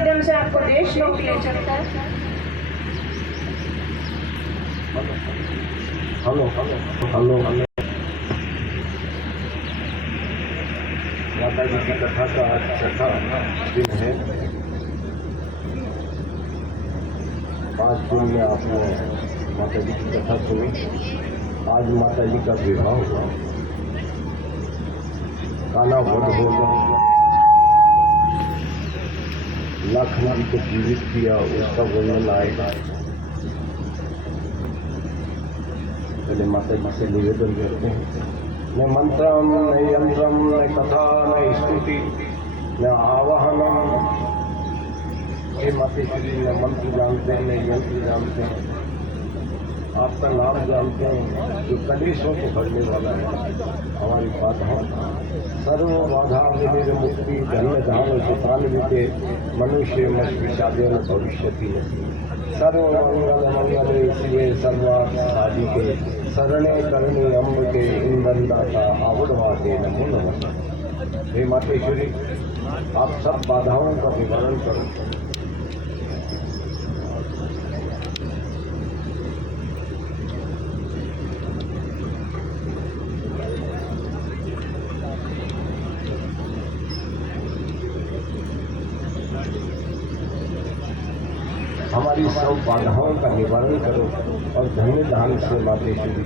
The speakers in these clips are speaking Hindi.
माध्यम से आपको देश लोक ले चलता है। Hello hello hello. माता जी की कथा का आज छठा दिन है। 5 दिन में आपने माता जी की कथा सुनी। आज माता जी का विवाह हुआ, काना वध होगा, लखन जी को जीवित किया, उसका वर्णन आएगा। पहले माता जी से निवेदन करते हैं, न मंत्रम न यंत्रम न कथा न स्तुति न आवाहनम। हे मातेश्वरी, न मंत्र जानते हैं न यंत्र जानते हैं, आपका नाम जानते हैं जो कलेशों को भरने वाला है। हमारी बाधाओं सर्व बाधा विनिर्मुक्ति धन्य धाम सुतान्विते मनुष्य मत विषादे न भविष्यति नहीं। सर्व मंगल मंगल शिवे सर्वार्थ साधिके शरणे करणी अम्बके इंदन दाता आवड़वाते नमो नमः। हे मातेश्वरी, आप सब बाधाओं का निवारण करो। हमारी सब बाधाओं का निवारण करो और धन्य धाम से मातेश्वरी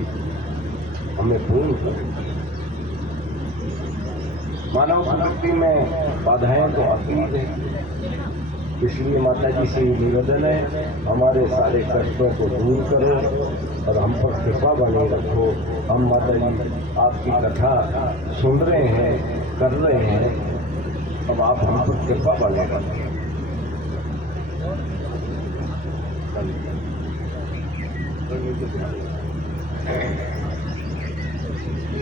हमें पूर्ण करो। मानव प्रकृति में बाधाएं तो आती है, इसलिए माता जी से निवेदन है, हमारे सारे कष्टों को दूर करो और हम पर कृपा बने रखो। हम माता जी आपकी कथा सुन रहे हैं, कर रहे हैं, अब आप हम पर कृपा बने रखो।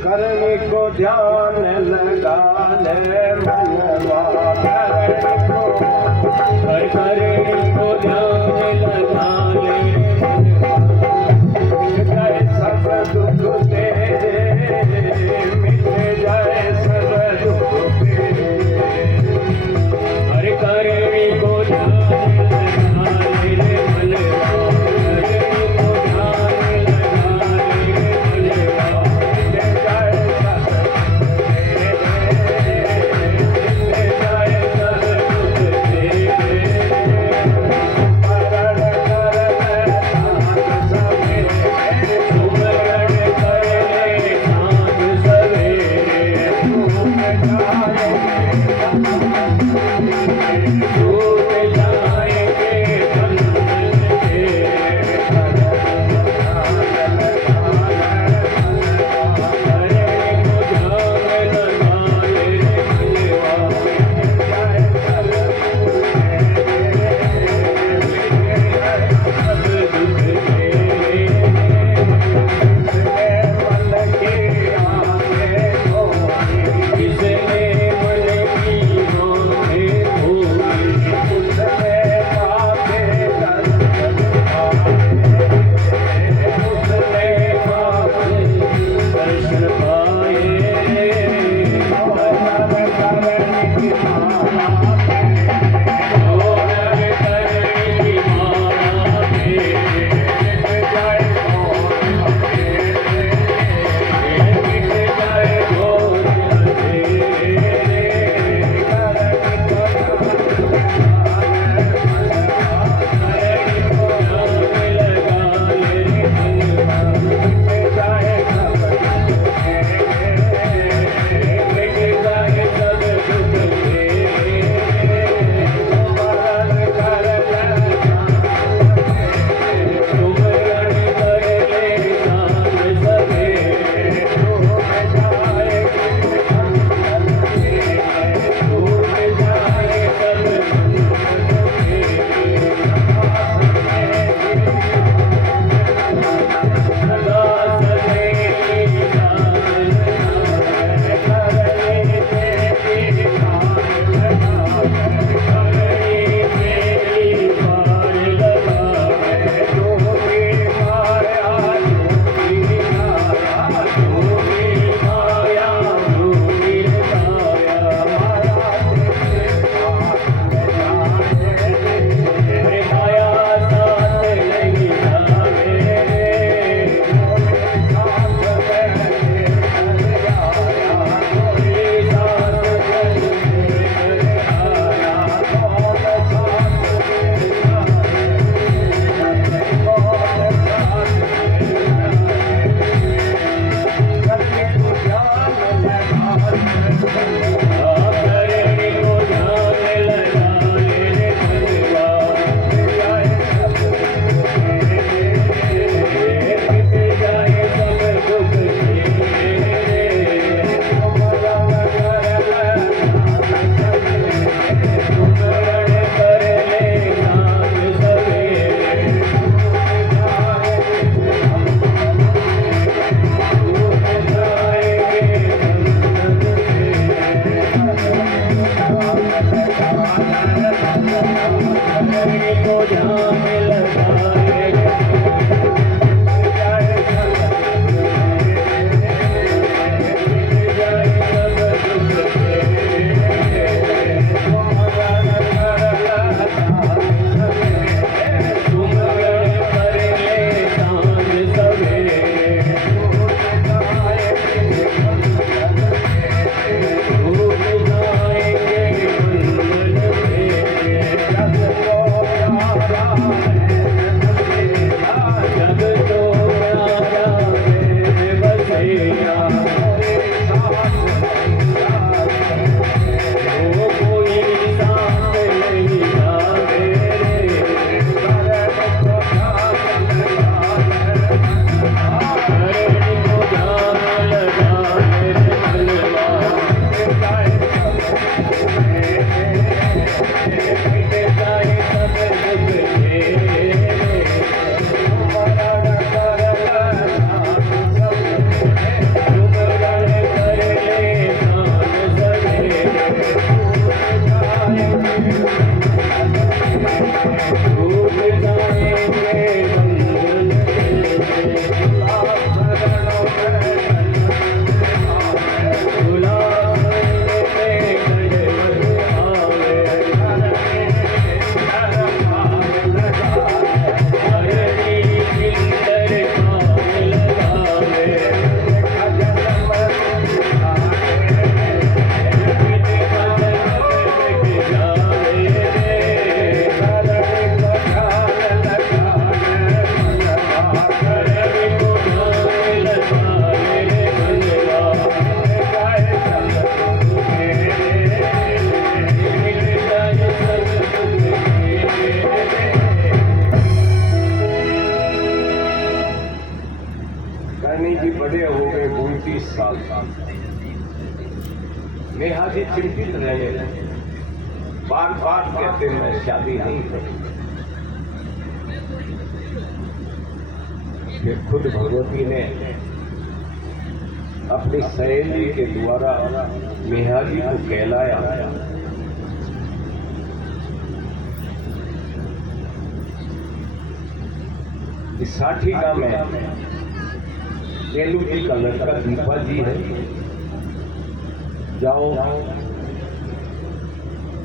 करने को ध्यान लगा ले मनवा, करने को ध्यान लगा ले, जाए सब दुख तेरे, मिट जाए सब दुख तेरे। हर करने को ध्यान लगा ले मनवा, नेहा जी चिंतित रहे, बार बार कहते मैं शादी नहीं करूंगी। फिर खुद भगवती ने अपनी सहेली के द्वारा नेहा जी को कहलाया। साठीका में केलू जी का लड़का दीपा जी है, जाओ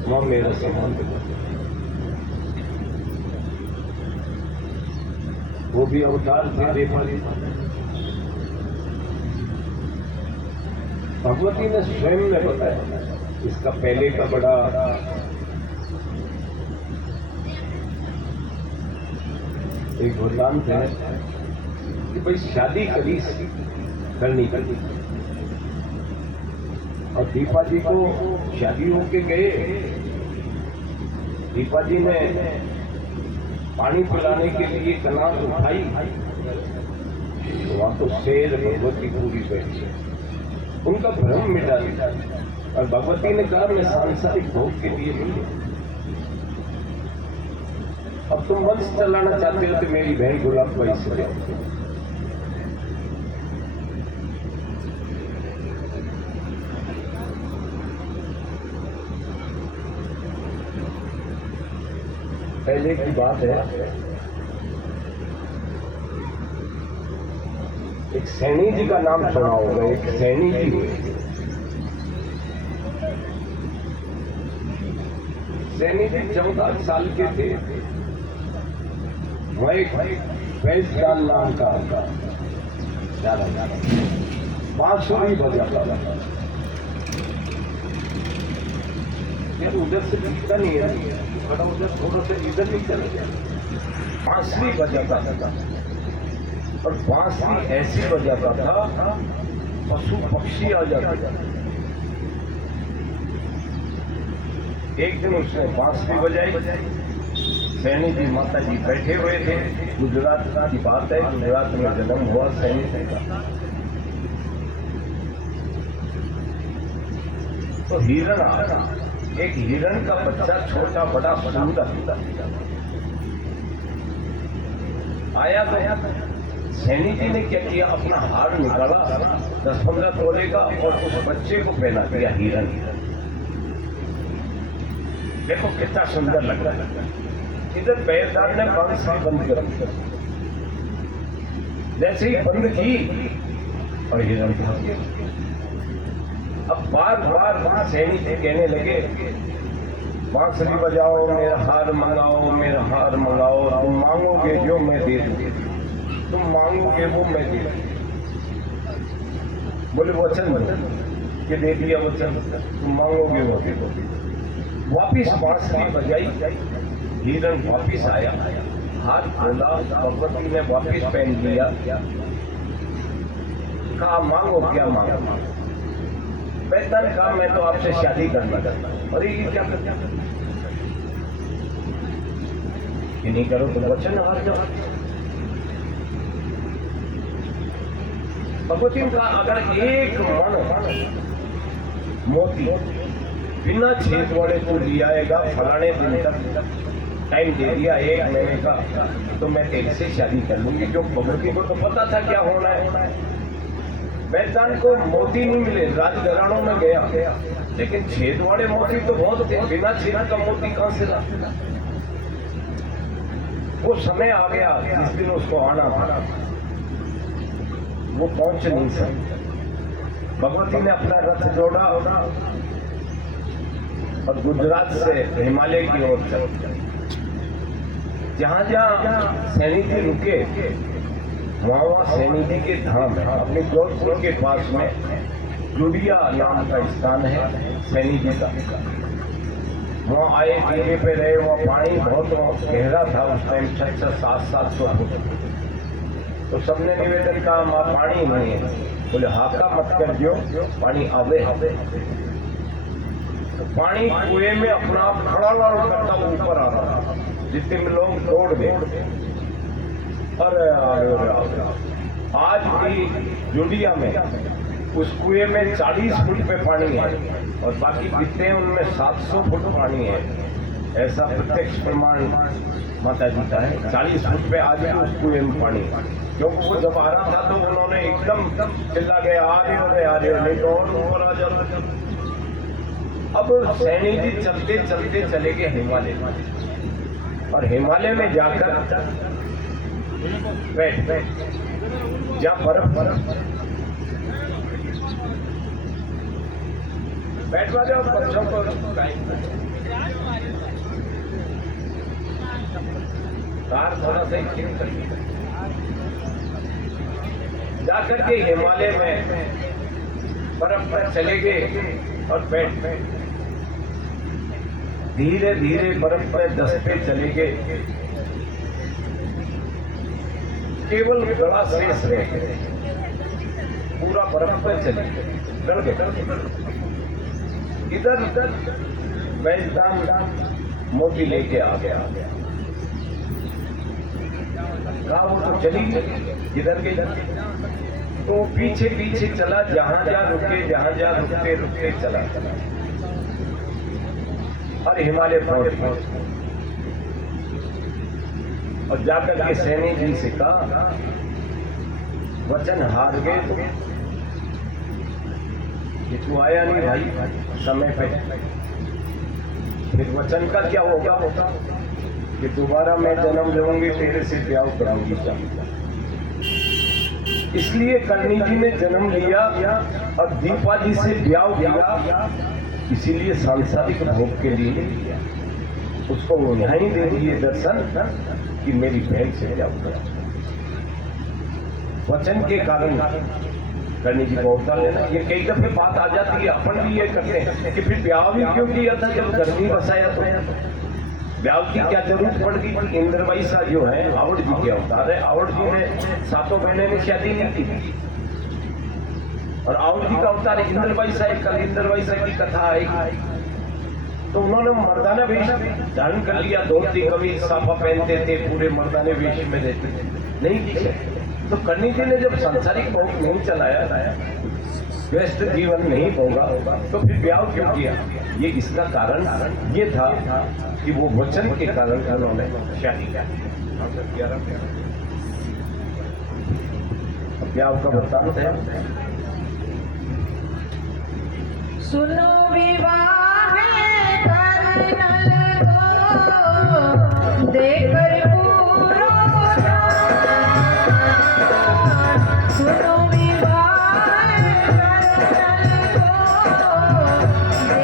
वहां मेरा सामान दो। वो भी अवतार थे दीपा जी। भगवती ने स्वयं ने बताया। इसका पहले का बड़ा एक वृतांत है कि भाई शादी करनी और दीपा जी को शादी होके गए। दीपा जी ने पानी पिलाने के लिए कनात उठाई, वहां तो शेर भगवती पूरी बैठी, उनका भ्रम मिटा दिया। और भगवती ने कहा मैं सांसारिक भोग के लिए मिली, अब तुम वंश चलाना चाहते हो तो मेरी बहन गुलाब बाई से जाओ। पहले की बात है, एक सैनी जी का नाम सुना होगा। एक सैनी जी हुए, सैनी जी 14 साल के थे। वह एक फैजदान नाम का बांसुरी बजाता था। यार उधर से दिखता नहीं है, बड़ा उधर थोड़ा सा इधर नहीं चला गया। बांसुरी बजाता था और बांसुरी ऐसी बजाता था पशु पक्षी आ जाते। एक दिन उसने बांसुरी बजाई। सैनी जी माता जी बैठे हुए थे। गुजरात की बात है, गुजरात में जन्म हुआ सैनी जी का। तो हिरण आया, एक हिरण का बच्चा छोटा बड़ा सुंदर आया। तो सैनी जी ने क्या किया, अपना हार निकाला 10-15 तोले का और उस बच्चे को पहना दिया हिरण। देखो कितना सुंदर लग रहा है। इधर बैरदार ने बांसुरी बंद कर दी। जैसे ही बंद की और हिरण भाग गया। अब बार बार सैनिक कहने लगे, बांसुरी बजाओ, मेरा हार मंगाओ, मेरा हार मंगाओ, तुम मांगोगे जो मैं दे दूंगी, तुम मांगोगे वो मैं दे दूंगी। बोले वचन कि दे दिया वचन, तुम मांगोगे वो दे दोगे। वापिस बांसुरी बजाई, हिरण वापिस आया, हाथ खोला, भगवती ने वापिस पहन लिया, कहा मांगो क्या मांगो। वैद्य ने कहा मैं तो आपसे शादी करना चाहता हूं। अरे ये क्या करता, ये नहीं करो तो वचन हार जाओ। भगवती ने कहा अगर एक मन मोती बिना छेद वाले को लिया आएगा, फलाने दिन तक टाइम दे दिया 1 महीने का, तो मैं तेरे से शादी कर लूंगी। जो भगवती को तो पता था क्या होना है। वैद्य को मोती नहीं मिले, राजघरानों में गया, लेकिन छेद वाले मोती तो बहुत थे, बिना छेद का मोती कहां से ला। वो समय आ गया जिस दिन उसको आना था, वो पहुंच नहीं सका। भगवती ने अपना रथ जोड़ा और गुजरात से हिमालय की ओर चल। जहां जहां सैनी जी रुके वहां सैनी जी के धाम है। अपने जोधपुर के पास में जुड़िया नाम का स्थान है सैनी जी का। वहां आए, टीले पे रहे, वहां पानी बहुत गहरा था उस टाइम, 600-700 फुट। तो सबने निवेदन कहा मां पानी नहीं है। बोले हाका मत कर दियो, पानी आवे। तो पानी कुएं में अपना आप खड़ा करता ऊपर आ रहा, जितने में लोग दौड़ गए। अरे आज भी जुड़िया में उस कुएं में 40 फुट पे पानी है और बाकी जितने हैं उनमें 700 फुट पानी है। ऐसा प्रत्यक्ष प्रमाण माता जी का है। 40 फुट पे आज भी उस कुएं में पानी है। क्योंकि वो जब आ रहा था तो उन्होंने एकदम चिल्ला गया, आ रहे हो नहीं तो और ऊपर आ जाओ। अब सैनी जी चलते चलते चले गए हिमालय, और हिमालय में जाकर बैठ जहाँ बर्फ बैठवा जाओ बच्चों को। कार थोड़ा सा जाकर के हिमालय में बर्फ पर चले गए और बैठ धीरे धीरे बर्फ पर दस्ते चले गए। केवल गला शेष रह गए, पूरा बर्फ पर चले गए, डर गए। इधर उधर वैद्य मोती लेके आ गया। कहा वो तो चली गई, इधर गई तो पीछे पीछे चला, जहां जहां रुकते रुकते चला और हिमालय पहुंच गया। और जाकर के सैनी जी से कहा वचन हार गए तो ये तू आया नहीं भाई समय पे, फिर वचन का क्या होगा कि दोबारा मैं जन्म लूंगी, तेरे से ब्याह करूंगी। इसलिए कर्णी जी ने जन्म लिया और दीपा जी से ब्याह किया, इसीलिए सांसारिक भोग के लिए उसको यहीं दे दिए दर्शन कि मेरी बहन से ब्याह करा। वचन के कारण कर्णी जी को अवतार लेना। ये कई दफे बात आ जाती है, अपन भी ये करते हैं कि फिर ब्याह भी क्यों किया था जब गर्मी बसाया तो ब्याह की क्या जरूरत पड़ गई। इंद्रवाई सा जो है आवड़ जी के अवतार है। आवड़ जी ने 7 महीने में शादी नहीं की और आवड़ जी का अवतार इंद्रवाई सा। कल इंद्रवाई सा की कथा आएगी तो उन्होंने मर्दाना वेश धारण कर लिया, धोती कमीज साफा पहनते थे, पूरे मर्दाने वेश में रहते थे, नहीं की। तो कर्णी जी ने जब सांसारिक भोग नहीं चलाया, व्यस्त जीवन नहीं होगा, तो फिर ब्याह क्यों किया। ये इसका कारण ये था कि वो वचन के कारण उन्होंने शादी किया। ब्याह का वृत्तांत है। सुनो विवाह कर्नल को देकर पूरो सुनो विवाह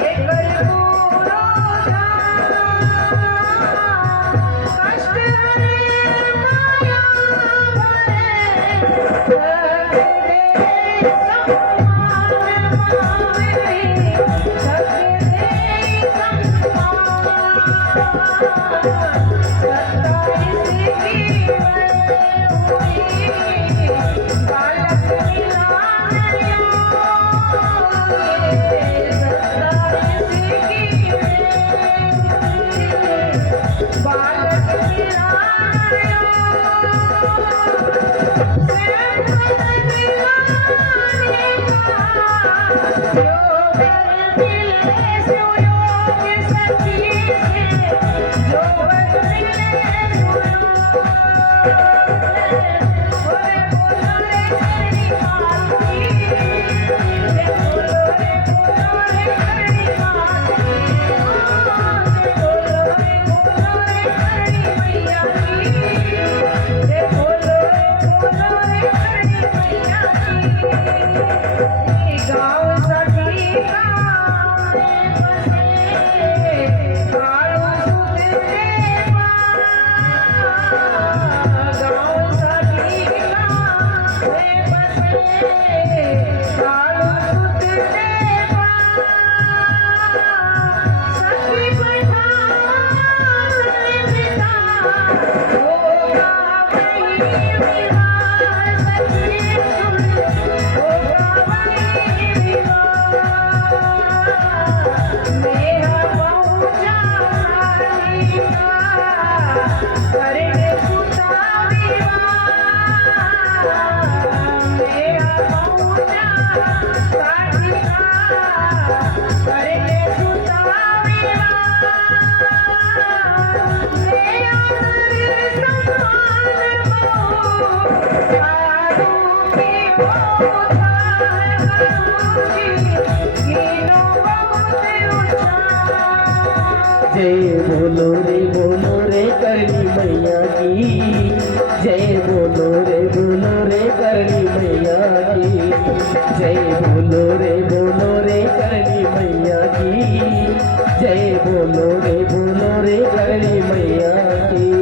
देकर पूरो कष्ट माया जय बोलो रे करनी मैया की जय बोलो रे करनी मैया की जय बोलो रे करनी मैया की जय बोलो रे करनी मैया की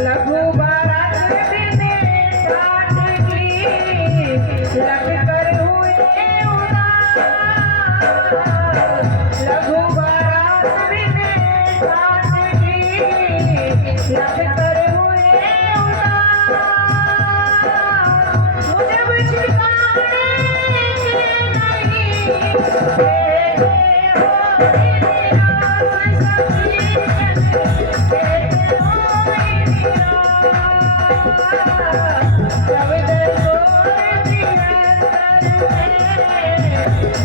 लघु बारात बिने ठाट की लग कर हुए उदास लघु बारात बिने ठाट की लग कर हुए उदास मुझे कुछ ठिकाने नहीं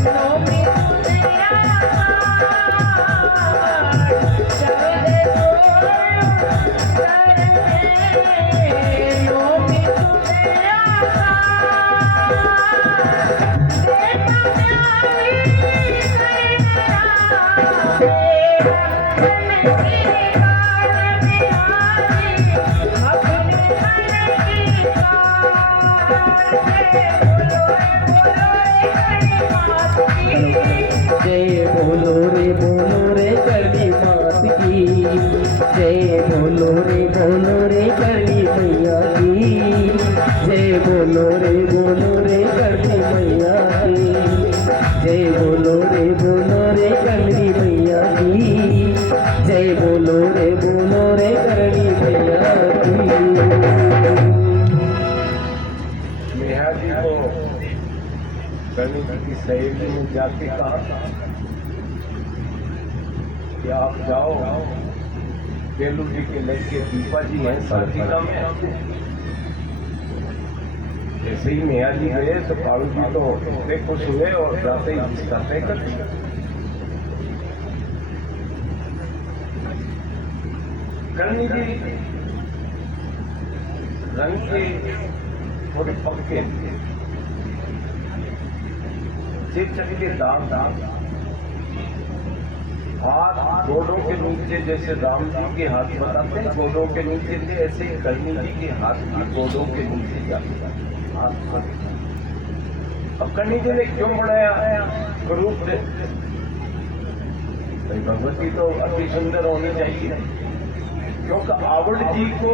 No me बोलो रे करनी मैया की जय बोलो रे करनी मैया की जय बोलो रे करनी मैया की। नेहा जी को करनी जी की सहेली ने जाके कहा कि आप जाओ, बेलू जी के लड़के दीपा जी हैं साधिका में। जैसे ही नेहा जी गए तो कालू जी तो इतने खुश हुए और जाते ही रिश्ता तय कर दिया। करनी जी रंग के थोड़े पक्के चिक के दाम हाथ गोडों के नीचे, जैसे राम जी के हाथ बताते हैं गोडों के नीचे थे, ऐसे ही करनी जी के हाथ भी गोडों के नीचे जाते हाथ। अब करनी जी ने क्यों बनाया रूप से? भगवती तो अति सुंदर होनी चाहिए, क्योंकि आवड़ जी को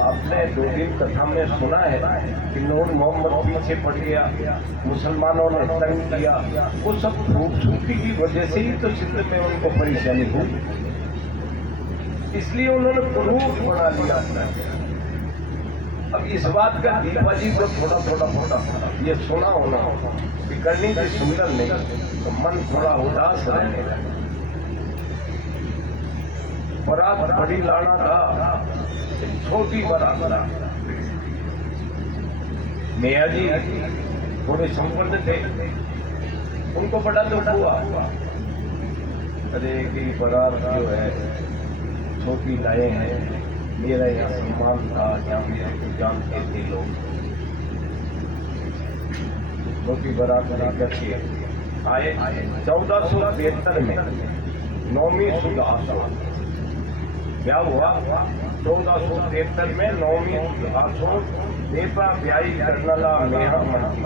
आपने 2 दिन कथा में सुना है कि नूर मोहम्मद पीछे पड़ गया, मुसलमानों ने तंग किया, वो सब खूबसूरती की वजह से ही तो सिद्ध में उनको परेशानी हुई, इसलिए उन्होंने क्रूर बना लिया अपना। अब इस बात का दीपा जी को थोड़ा ये सुना होना कि करनी की सुंदर नहीं, तो मन थोड़ा उदास रहने लगा। बरात बड़ी लाना था, छोटी बरात। नेहा जी थोड़े संपन्न थे, उनको बड़ा दुख हुआ, अरे कि बारात जो है छोटी लाए हैं, मेरा यहाँ सम्मान था, या मेरे को जानते थे लोग, छोटी बारात लेकर के आए। 1473 में 9वीं सुद आसो क्या हुआ? 1473 में 9वीं सुद आसो देपा ब्याई करनला मेहा मनती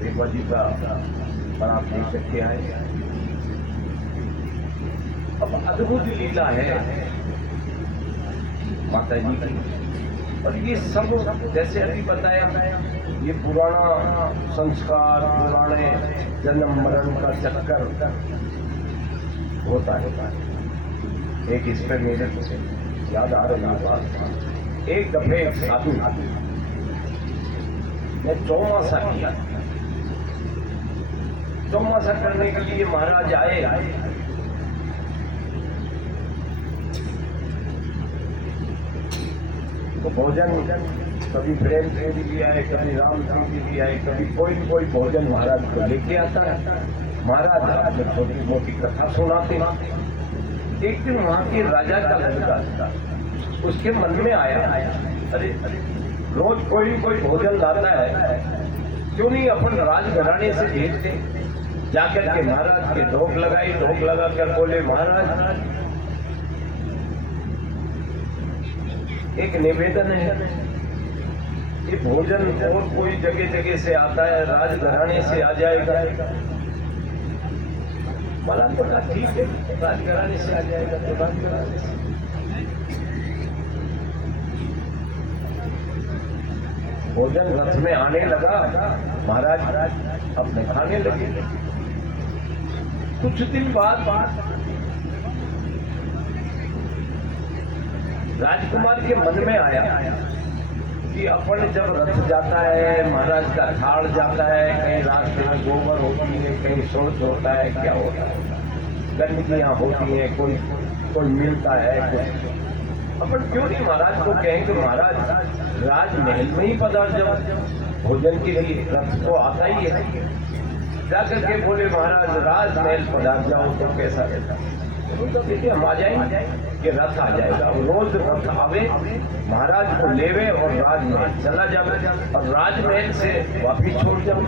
देपा जी का बारात लेकर के आए। अब अद्भुत लीला है माता जी की, और ये सब जैसे अभी बताया, ये पुराना संस्कार, पुराने जन्म मरण का चक्कर होता है। एक इस पर मेरे याद आ रही बात, एक दफे एक साधु ने चौमासा किया। चौमासा करने के लिए महाराज आए, तो भोजन कभी प्रेम से भी लिया है, कभी राम से भी लिया है, कभी कोई न कोई भोजन महाराज को लेके आता है। महाराज आपको छोटी मोटी कथा सुनाते। एक दिन वहां के राजा का लड़का था, उसके मन में आया, अरे रोज कोई न कोई भोजन लाता है, क्यों नहीं अपन राजघराने से भेजते। जाकर के महाराज के ढोक लगाई, ढोक लगाकर बोले, महाराज एक निवेदन है, ये भोजन और कोई जगह जगह से आता है, राजघराने से आ जाएगा। महाराज बोला ठीक है, राजघराने से आ जाएगा तो राजघराने से। भोजन रथ में आने लगा, महाराज अपने खाने लगे। कुछ दिन बाद राजकुमार के मन में आया कि अपन जब रथ जाता है, महाराज का थाड़ जाता है, कहीं रास्ते में गोबर होती है, कहीं शौच होता है, क्या होता है, गंदगियां होती हैं, कोई मिलता है कुछ। अपन क्यों नहीं महाराज को कहें कि महाराज राजमहल में ही पधार जाओ, भोजन के लिए रथ तो आता ही है। जाकर के बोले, महाराज राजमहल पधार जाओ तो कैसा रहता? देखिए हम आ जाएंगे कि रथ आ जाएगा, रोज रथ आवे, महाराज को लेवे और राजमहल चला जावे, और राजमहल से वापिस छोड़ जाओ।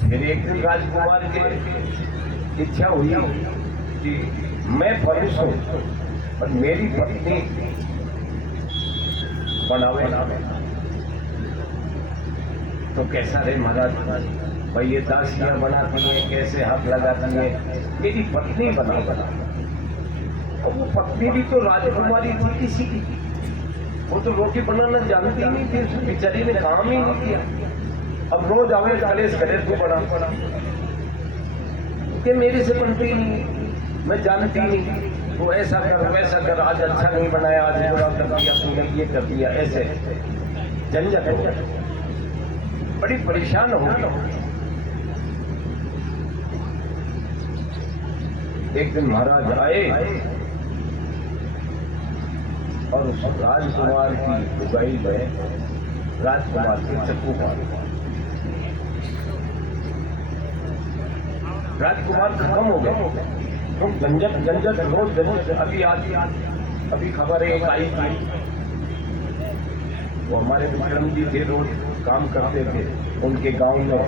फिर एक दिन राजकुमार की इच्छा हुई कि मैं पुरुष हूं और मेरी पत्नी बनावे तो कैसा रहे महाराज? भाई ये दासियां बनाती हैं, कैसे हाथ लगाती हैं, मेरी पत्नी बना। और वो पत्नी भी तो राजकुमारी थी किसी की, वो तो रोटी बनाना जानती ही नहीं थी, उस बेचारी ने काम ही नहीं किया। अब रोज आवे कलेश करे तू बड़ा कि मेरे से बनती नहीं, मैं जानती नहीं, वो ऐसा कर वैसा कर, आज अच्छा नहीं बनाया, आज बुरा कर दिया, तूने ये कर दिया, ऐसे झंझट बड़ी परेशान हो गई। एक दिन महाराज आए और उस राजकुमार की लुगाई में राजकुमार के चक्कू मारे। राजकुमार खत्म हो गए, तो झंझट झंझट रोज झंझट। अभी खबर एक आई थी, वो हमारे विक्रम जी थे, रोज काम करते थे उनके गांव में।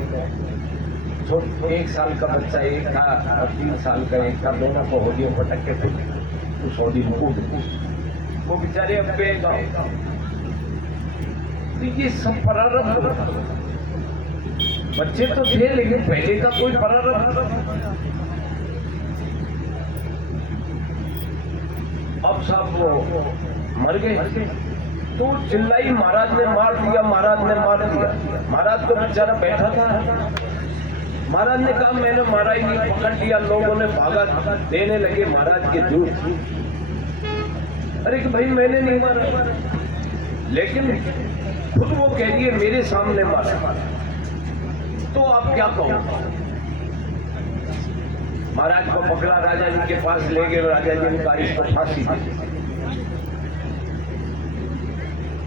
1 साल का बच्चा एक था और 3 साल का एक था, दोनों को होलियों पटक के उस होली में कूद, वो बेचारे अब पे गाँव। तो ये सब प्रारब्ध, बच्चे तो थे लेकिन पहले का कोई प्रारब्ध। अब सब वो मर गए, तो चिल्लाई महाराज ने मार दिया, महाराज ने मार दिया। महाराज तो बेचारा बैठा था, महाराज ने कहा मैंने मारा ही नहीं, पकड़ लिया। लोगों ने भागा, देने लगे महाराज के दूध। अरे कि भाई मैंने नहीं मारा, लेकिन खुद वो कह दिए मेरे सामने मारा, तो आप क्या कहो। महाराज को पकड़ा, राजा जी के पास ले गए, राजा जी ने कहा इसको फांसी दी।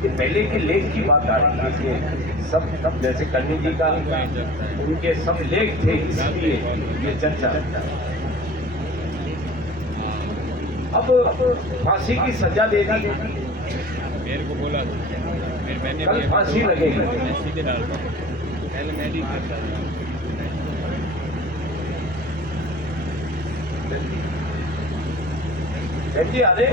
पहले के लेख की बात आ रही है, सब जैसे कन्नी जी का उनके सब लेख थे, इसलिए ये चर्चा। अब फांसी की सजा दे दी, मेरे को बोला मैंने कल फांसी लगेगी। सीधे डालता हूँ अरे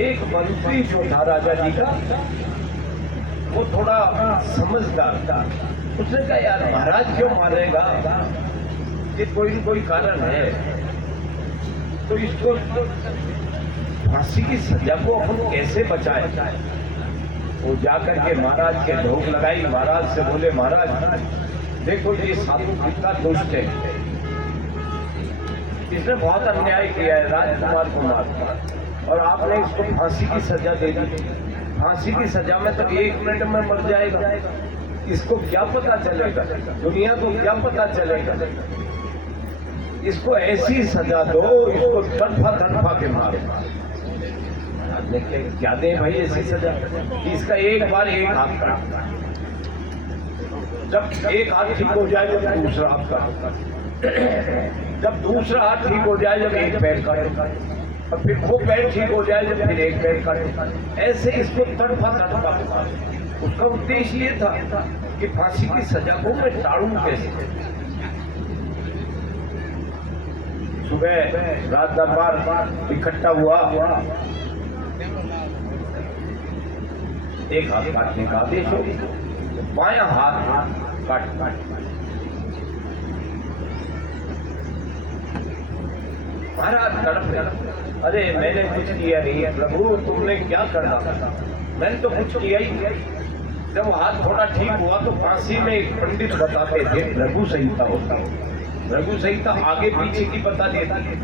एक मंत्री जो था राजा जी का, वो थोड़ा समझदार था। उसने कहा यार महाराज क्यों मारेगा, ये कोई न कोई कारण है, तो इसको फांसी की सजा को अपन कैसे बचाए। वो जाकर के महाराज के ढोक लगाई, महाराज से बोले महाराज देखो ये साधु कितना दुष्ट है, इसने बहुत अन्याय किया है, राजकुमार को मार, और आपने इसको फांसी की सजा दे दी। फांसी की सजा में तो 1 मिनट में मर जाएगा, इसको क्या पता चलेगा, दुनिया को क्या पता चलेगा। इसको ऐसी सजा दो, इसको तड़फा तड़फा के मारो। क्या दे भाई ऐसी सजा, इसका एक बार एक हाथ काट, जब एक हाथ ठीक हो जाए जब दूसरा हाथ काट, जब दूसरा हाथ ठीक हो जाए जब एक पैर काट, और फिर वो पैर ठीक हो जाए जब फिर एक पैर काट। ऐसे इसको तड़फा तड़फा के मारो। उसका उद्देश्य ये था कि फांसी की सजा को मैं टाड़ूं कैसे। सुबह रात दरबार इकट्ठा हुआ, एक हाथ काटने का आदेश हो, बायां हाथ काट। महाराज तड़प रहे, अरे मैंने कुछ किया नहीं प्रभु, तुमने क्या करना, मैंने तो कुछ किया ही नहीं। जब हाथ थोड़ा ठीक हुआ तो फांसी में एक पंडित बताते थे, रघु संहिता होता है, रघु संहिता आगे पीछे की बता देती है।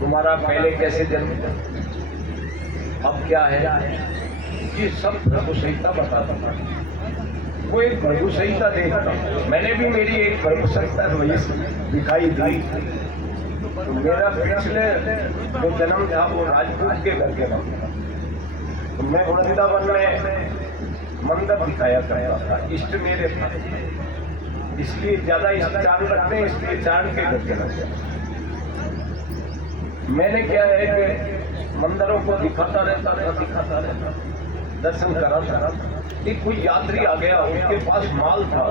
तुम्हारा पहले कैसे जन्म था, अब क्या है, ये सब रघु संहिता बताता था। वो एक रघु संहिता देखता, मैंने भी मेरी एक रघु संहिता दिखाई दी। तो मेरा पिछले जो जन्म था वो राजपूत के घर के नाम था, तो मैं वृंदावन में मंदिर दिखाया करता था, इष्ट मेरे था, इसलिए ज्यादा इष्ट चांद रखते हैं, इसलिए चांद के घर के नाम। मैंने क्या है कि मंदिरों को दिखाता रहता, दर्शन कराता रहता। एक कोई यात्री आ गया, उसके पास माल था,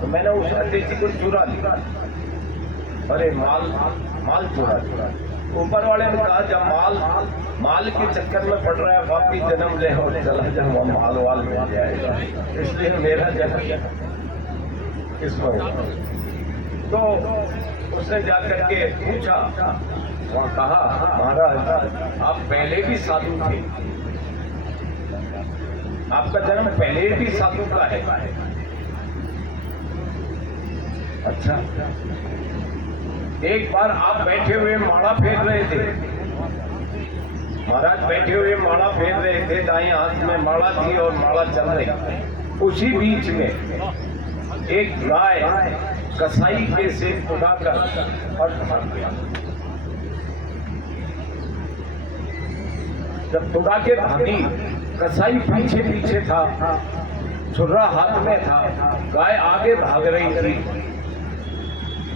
तो मैंने उस अड्डे को चुरा लिया। अरे माल चुरा, ऊपर वाले ने कहा जब माल के चक्कर में पड़ रहा है वापिस जन्म ले और चला जा, माल वाल मिल जाएगा, इसलिए मेरा जन्म इसमें हुआ। तो उसने जाकर के पूछा, वहां कहा महाराज आप पहले भी साधु थे, आपका जन्म पहले भी साधु का है। अच्छा, एक बार आप बैठे हुए माला फेर रहे थे, महाराज बैठे हुए माला फेर रहे थे, दाएं हाथ में माला थी और माला चल रही, उसी बीच में एक गाय कसाई के से उड़ाकर और भाग गया। जब तुड़ा के भागी, कसाई पीछे पीछे था, छुर्रा हाथ में था, गाय आगे भाग रही थी।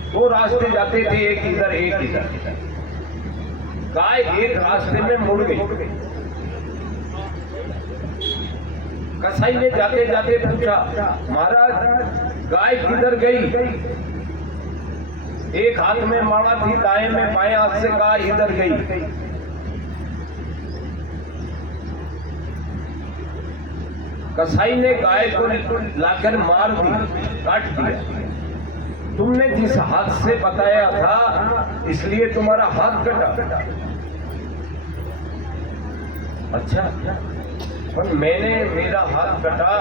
दो रास्ते जाते थे, एक इधर एक इधर। गाय एक रास्ते में मुड़ गई। कसाई ने जाते जाते पूछा, महाराज गाय किधर गई? एक हाथ में माला थी, दाएं में, बाएं हाथ से गाय इधर गई। कसाई ने गाय को लाकर मार दी, काट दिया। तुमने जिस हाथ से बताया था इसलिए तुम्हारा हाथ कटा। अच्छा, पर मेरा हाथ कटा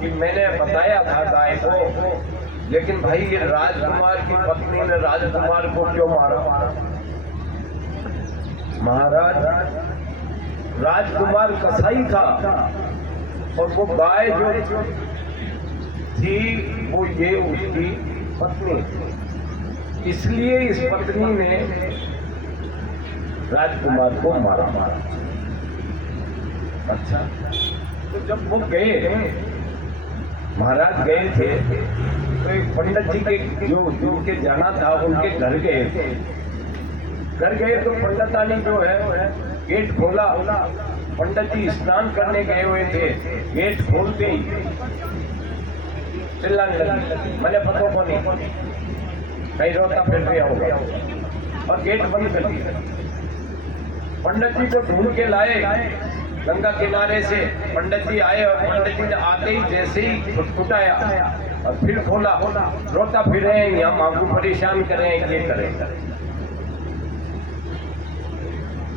कि मैंने बताया था गाय को, लेकिन भाई ये राजकुमार की पत्नी ने राजकुमार को क्यों मारा? महाराज राजकुमार कसाई था और वो गाय जो थी वो ये उसकी पत्नी, इसलिए इस पत्नी ने राजकुमार को मारा। अच्छा, तो जब वो गए, महाराज गए थे, तो एक पंडित जी के जो उनके जाना था उनके घर गए थे। घर गए तो पंडितानी जो है गेट खोला, पंडित जी स्नान करने गए हुए थे, गेट खोलते ही चिल्लाने लगी, मैंने पता को नहीं, कहीं रोता फिर गया होगा, और गेट बंद कर दिया। पंडित जी को ढूंढ के लाए गंगा किनारे से। पंडित जी आए और पंडित जी आते ही जैसे ही खुटखुटाया और फिर खोला, रोता फिर रहे हैं, हम आपको परेशान करें, ये करें।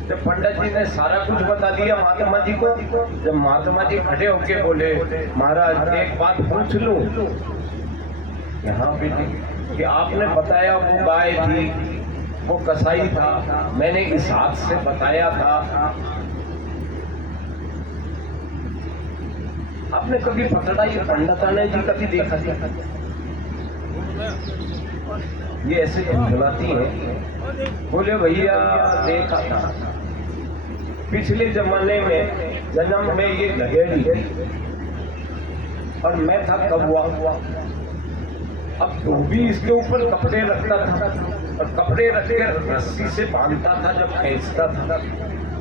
जब पंडित जी ने सारा कुछ बता दिया महात्मा जी को, जब महात्मा जी खड़े होके बोले, महाराज एक बात पूछ लूं यहाँ पे कि आपने बताया वो गाय थी, वो कसाई था, मैंने इस हाथ से बताया था, आपने कभी पकड़ा ये पंडिताने जी कभी देखा था? ये ऐसे झुलाती है। बोले भैया देखा था, पिछले जमाने में जन्म में ये लगेड़ी थी और मैं था कौवा। अब तो भी इसके ऊपर कपड़े रखता था और कपड़े रख के रस्सी से बांधता था, जब खींचता था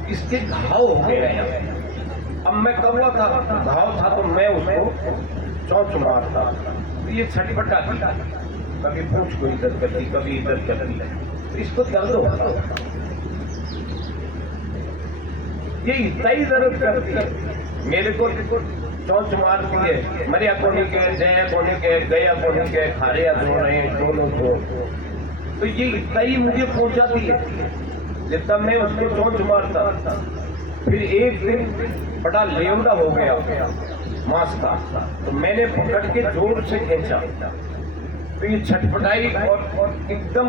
इसके घाव हो गए हैं। अब मैं कौवा था, घाव था, तो मैं उसको चौंच मारता, तो ये छटपटा था, कभी पूंछ को इधर करती, कभी इधर करती, तो इसको दर्द होता। ये इतना ही दर्द करती है, मेरे को चौंच मारती है, मरिया को नहीं कहे, जया को नहीं कहे, गया को नहीं कहे, खारिया धो रहे हैं दोनों को, तो ये इतना ही मुझे पहुंचाती है जितना मैं उसको चौंच मारता। फिर एक दिन बड़ा लेवड़ा हो गया मांस का, तो मैंने पकड़ के जोर से खींचा, तो ये छटपटाई और एकदम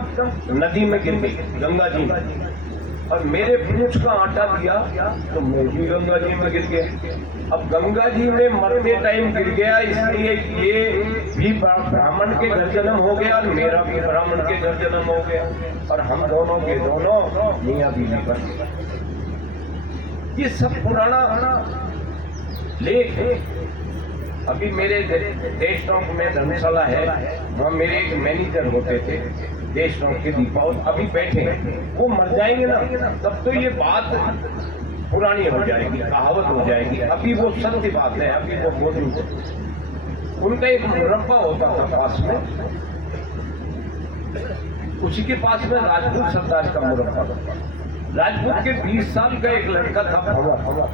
नदी में गिर गई, गंगा जी में, और मेरे पूंछ का आटा दिया तो मैं भी गंगा जी में गिर गया। अब गंगा जी में मरते टाइम गिर गया, इसलिए ये भी ब्राह्मण के घर जन्म हो गया और मेरा भी ब्राह्मण के घर जन्म हो गया, और हम दोनों के दोनों मियां बीवी बन गए। ये सब पुराना लेख है। अभी मेरे देश टॉक में धर्मशाला है, वहाँ मेरे एक मैनेजर होते थे देश टॉक के दीपावल, अभी बैठे, वो मर जाएंगे ना तब तो ये बात पुरानी हो जाएगी, कहावत हो जाएगी। अभी वो सत्य बात है, अभी वो मौजूद। उनका एक मुरब्बा होता था पास में, उसी के पास में राजपूत सरदार का मुरब्बा। राजपूत के 20 साल का एक लड़का था भंवर,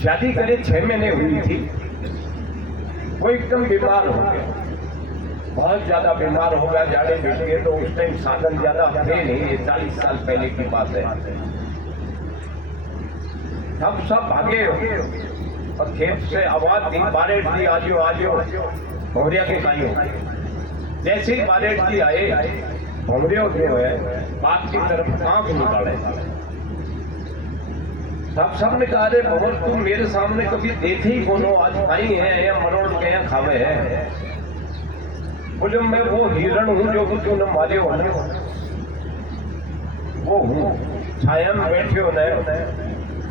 शादी करे 6 महीने हुई थी, वो एकदम बीमार हो गया, बहुत ज्यादा बीमार हो गया, जाड़े बैठ गए। तो उस टाइम साधन ज्यादा थे नहीं, ये 40 साल पहले की बात है। हम सब भागे और खेत से आवाज दी, बारेट दी, आजो आजो भौरिया के गायों। जैसे ही बारेट जी आए, भौरियों जो है बाप की तरफ आंख निकाले। सबने कहा, अरे भंवर तुम मेरे सामने कभी देखे ही कोनो, आज खाई है या मरोड़ के यहाँ खावे है। बोले मैं वो हिरण हूँ जो तूने मारे हो ना, वो हूँ। छाया में बैठे हो न,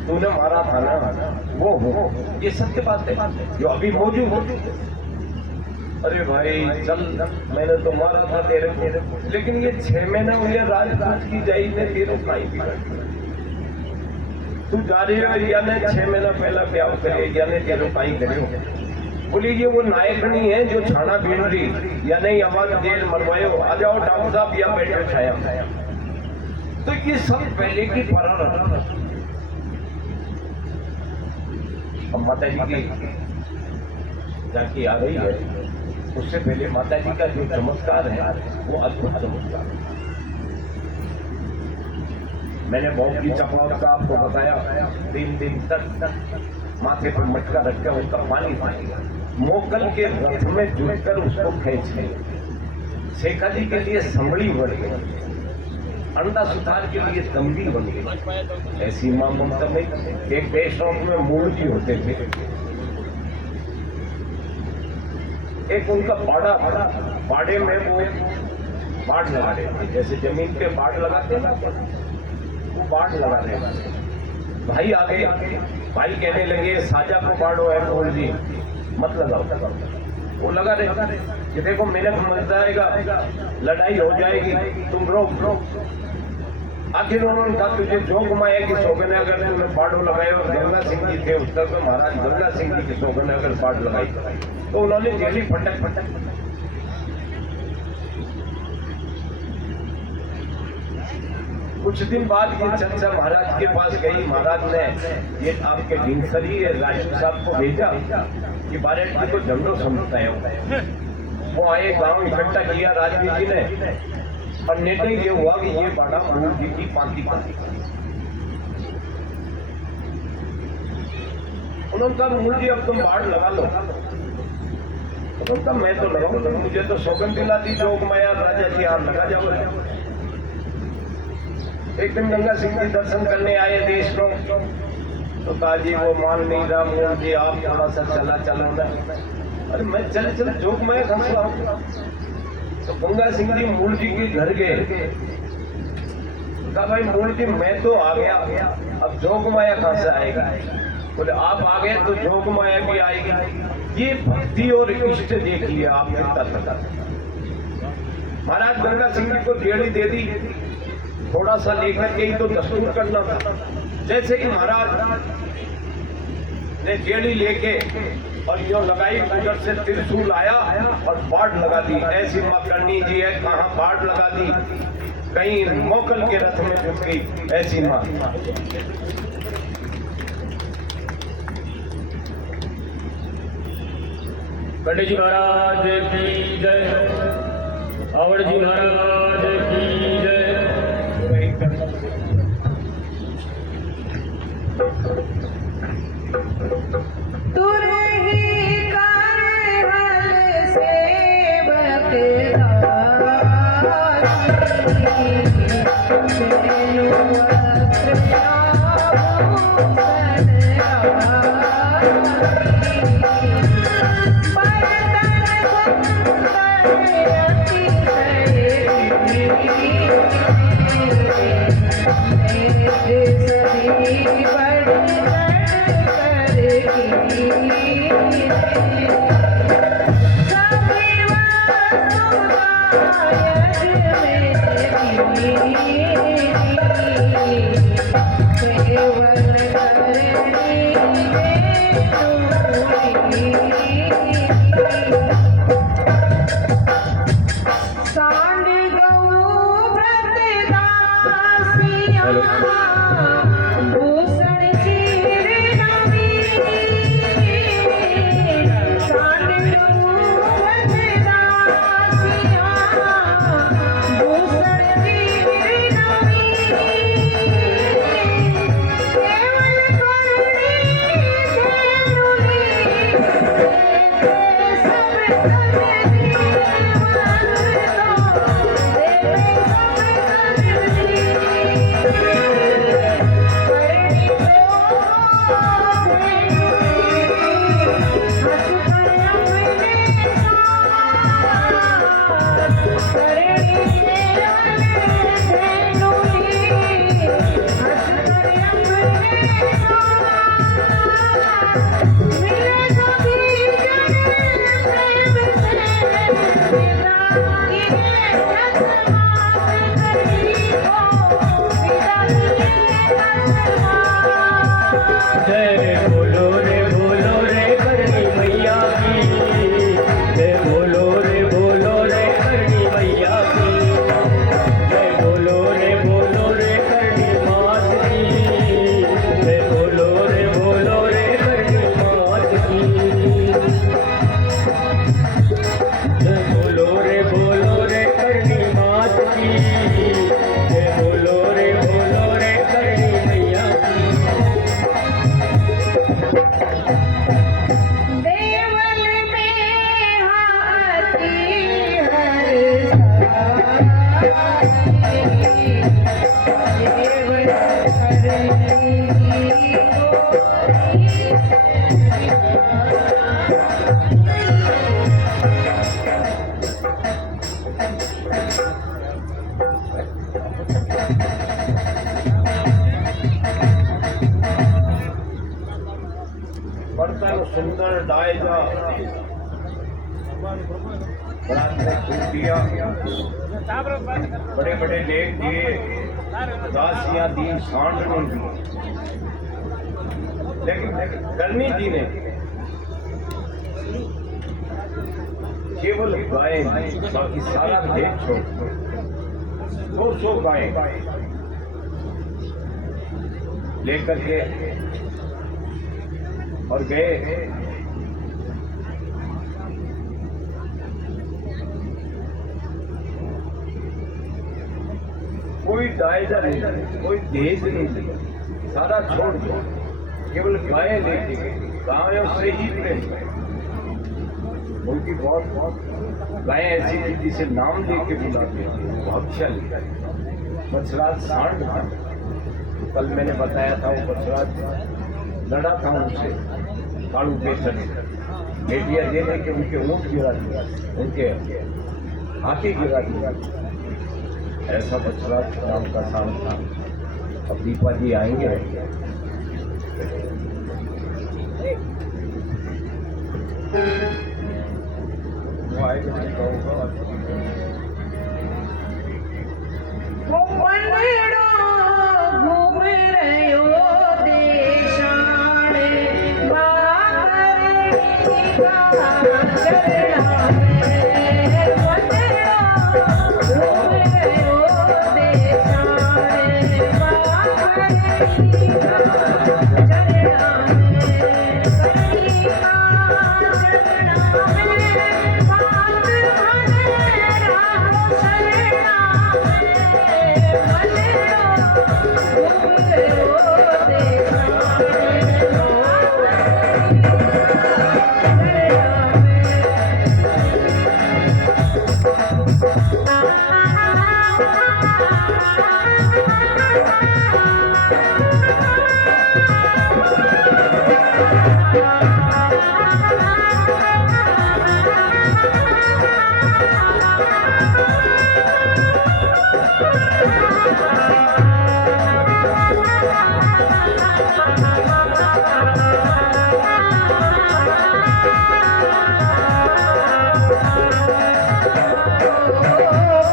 तूने मारा था ना, वो हूँ। ये सत्य बात है जो अभी मौजूद है। अरे भाई चल, मैंने तो मारा था तेरे को, लेकिन ये 6 महीने हुए राजपूत की जाई ने तेरे खाई भी तू जा रही हो, या ने 6 महीना पहला ब्याह करे, या ने तेरे पाई करे। बोली ये वो नायकनी है जो छाना बीन रही, या नहीं आवाज जेल मरवायो, आ जाओ डॉक्टर साहब या बैठे छाया। तो ये सब पहले की परंपरा। अब माता जी की झांकी आ रही है, उससे पहले माता जी का जो चमत्कार है वो अद्भुत चमत्कार है। मैंने बहुत की चपाव का आपको बताया, 3 दिन तक माथे पर मटका रखकर उसका पानी पाएगा, मोकल के रथ में जुटकर उसको खींच लिया। शेखा जी के लिए संभड़ी बन गई, अंडा सुधार के लिए तंबी बन गई। ऐसी मां ममता में एक देशों में मूल जी होते थे, एक उनका बाड़ा था, बाड़े में वो बाढ़ लगा रहे थे, जैसे जमीन पे बाढ़ लगाते हैं ना, वो बाढ़ लगा रहे थे। भाई आ गए, भाई कहने लगे साजा को बाढ़ो है बोल जी, मत लगाओ। वो लगा रहे कि देखो मिनट मर जाएगा, लड़ाई हो जाएगी, तुम रोक। आखिर उन्होंने कहा तुझे जोग माया की सौगन है अगर तुमने बाढ़ो लगाए। और गंगा सिंह जी थे उत्तर में, महाराज गंगा सिंह जी की सौगन है अगर बाढ़ लगाई तो उन्होंने जेली फटक। कुछ दिन बाद ये चर्चा महाराज के पास गई। महाराज ने ये आपके ढींगसरी राजू साहब को भेजा कि बारेट जी को झंडो समझता है। वो आए, गांव इकट्ठा किया राजवीर जी ने, और निर्णय ये हुआ कि ये बाड़ा मूल जी की पांति। उन्होंने कहा मूल जी अब तुम बाढ़ लगा लो। उन्होंने कहा मैं तो लगाऊंगा, मुझे तो सौगंध दिला दी जोग माया राजा जी, आप लगा जाओ। एक दिन गंगा सिंह जी दर्शन करने आए देश को, तो कहा जी वो मान नहीं रहा, मूल जी आप थोड़ा सा चला। अरे मैं चल जोग माया घंस रहा हूँ। तो गंगा सिंह जी मूल जी के घर गए, कहा भाई मूल जी मैं तो आ गया, अब जोग माया कहां से आएगा। बोले आप आ गए तो जोग माया भी आएगी। ये भक्ति और इष्ट देख लिया आप कितना तक। महाराज गंगा सिंह जी को जेड़ी दे दी, थोड़ा सा लेकर के ही तो दस्तूर करना था। जैसे ही महाराज ने जेड़ी लेके और यो लगाई, उधर से त्रिशूल आया और बाढ़ लगा दी। ऐसी मां करनी जी है, कहाँ बाढ़ लगा दी, कहीं मोकल के रथ में जुट गई ऐसी मां। पंडित जी महाराज की जय, आवड़ जी महाराज की जय। तुरही कर हल सेवक तेनु वस्त्र आभूषण बर्तन सुंदर डायजा बड़े बड़े लेख दिए दासियां दी सांड दी, लेकिन करनी जी ने केवल गाय बाकी सारा भेद छोड़ 200 गाय लेकर के और गए। कोई जायजा नहीं, कोई दहेज नहीं, सारा छोड़ दिया, केवल गायें लेके गए। गायों से ही प्रेम, उनकी बहुत गायें ऐसी थी जिसे नाम लेके बुलाते थे, भाग्यशाली बछराज सांड था। कल मैंने बताया था वो बछराज लड़ा था उनसे, कालू बेचन बेटिया देने के उनके ऊँट गिरा दिया, उनके हाथी गिरा दिया। ऐसा बछराज नाम का शाम था। अब दीपा जी आएंगे, वो आएंगे घूम रहो देशाने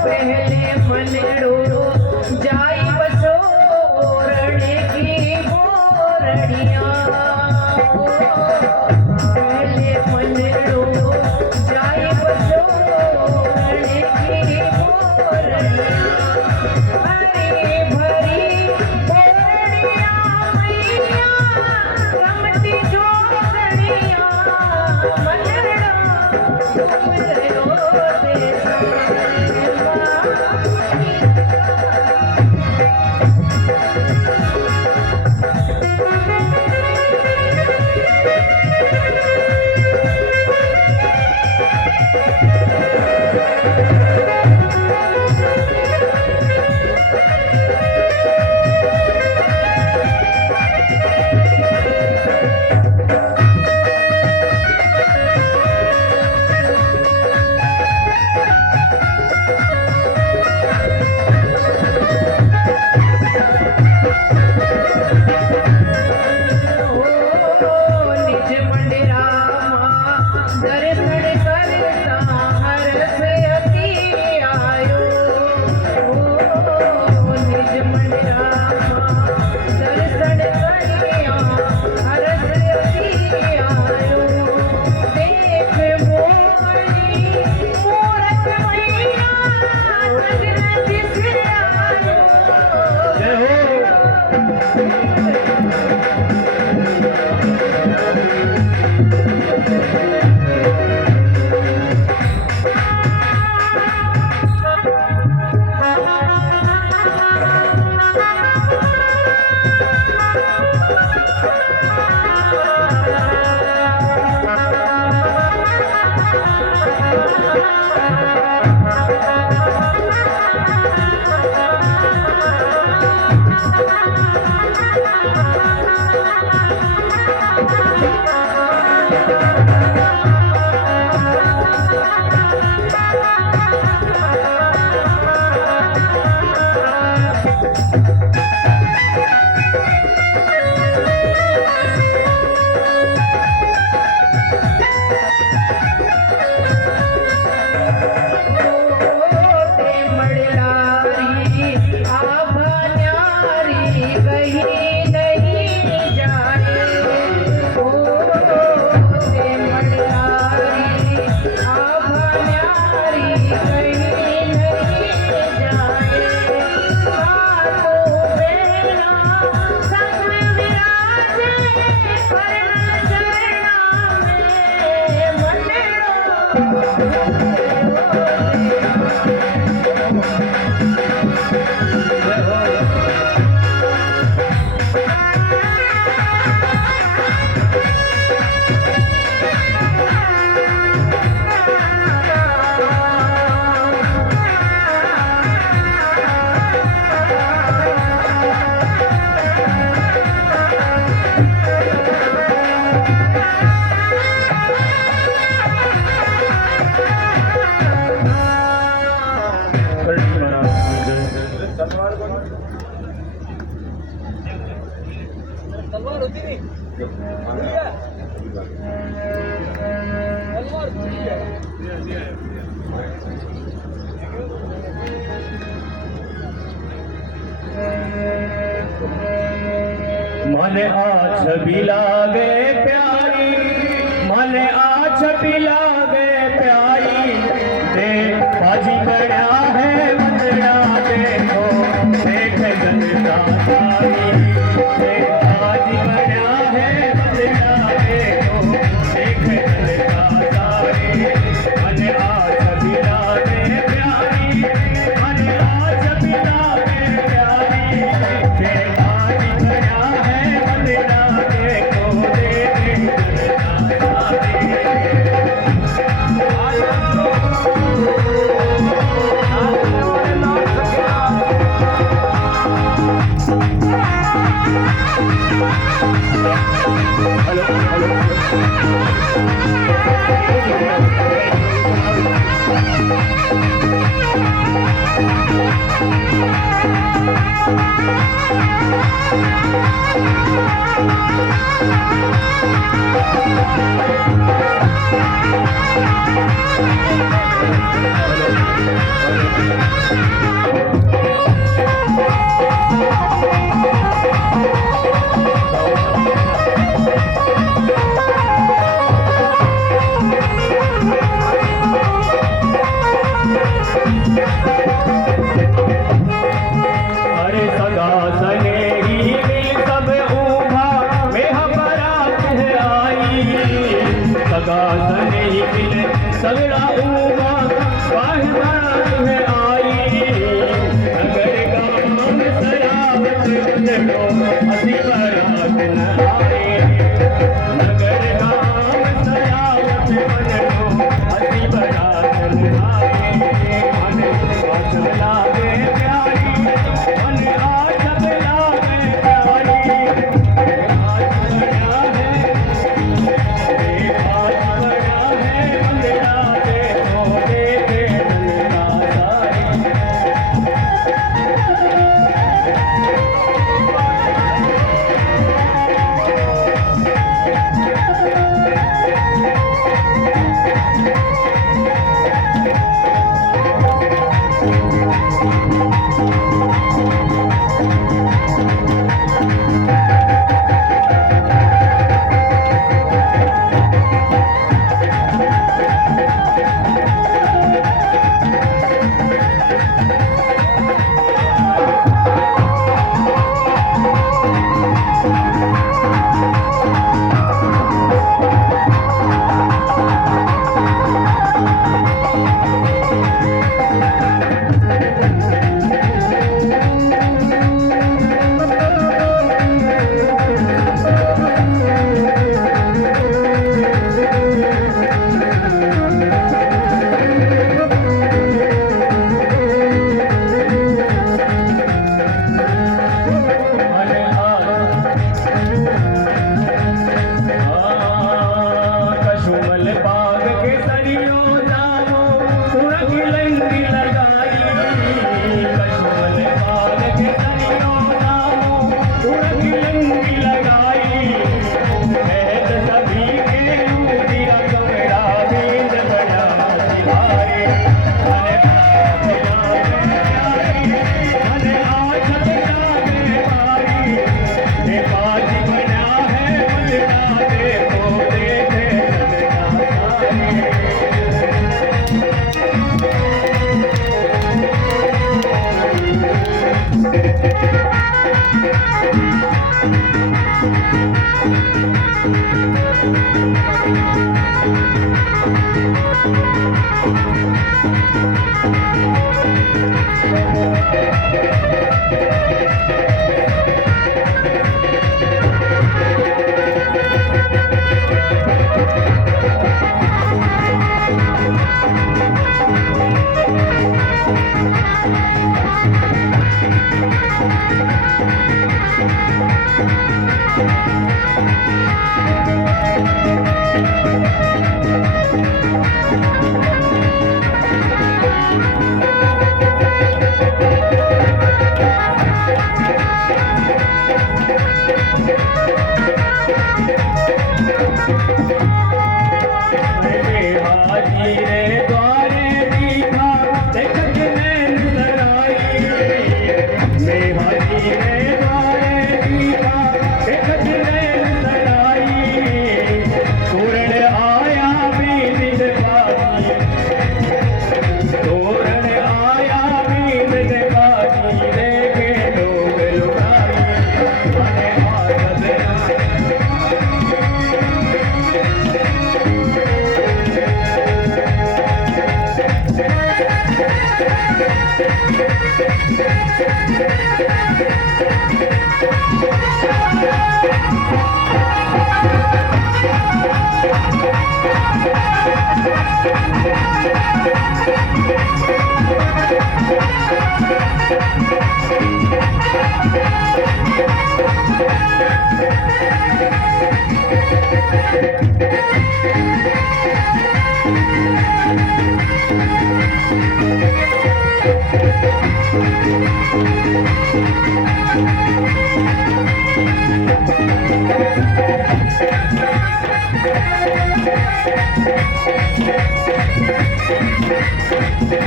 पहले मनड़ो मन आज भी लागे प्यारी, मन आज भी लागे प्यारी, दे बाजी बड़ा है वंदना देखो, देख जनता सारी, दे बाजी बड़ा है वंदना देखो, देख जनता सारी। मन आज भी लागे प्यारी, मन आज भी लागे प्यारी, दे बाजी बड़ा है वंदना देखो, देख जनता सारी। अरे सगा सनेही सब उभा में बरात है आई, सगा सनेही सगड़ा उभा बाहर बारात है आई।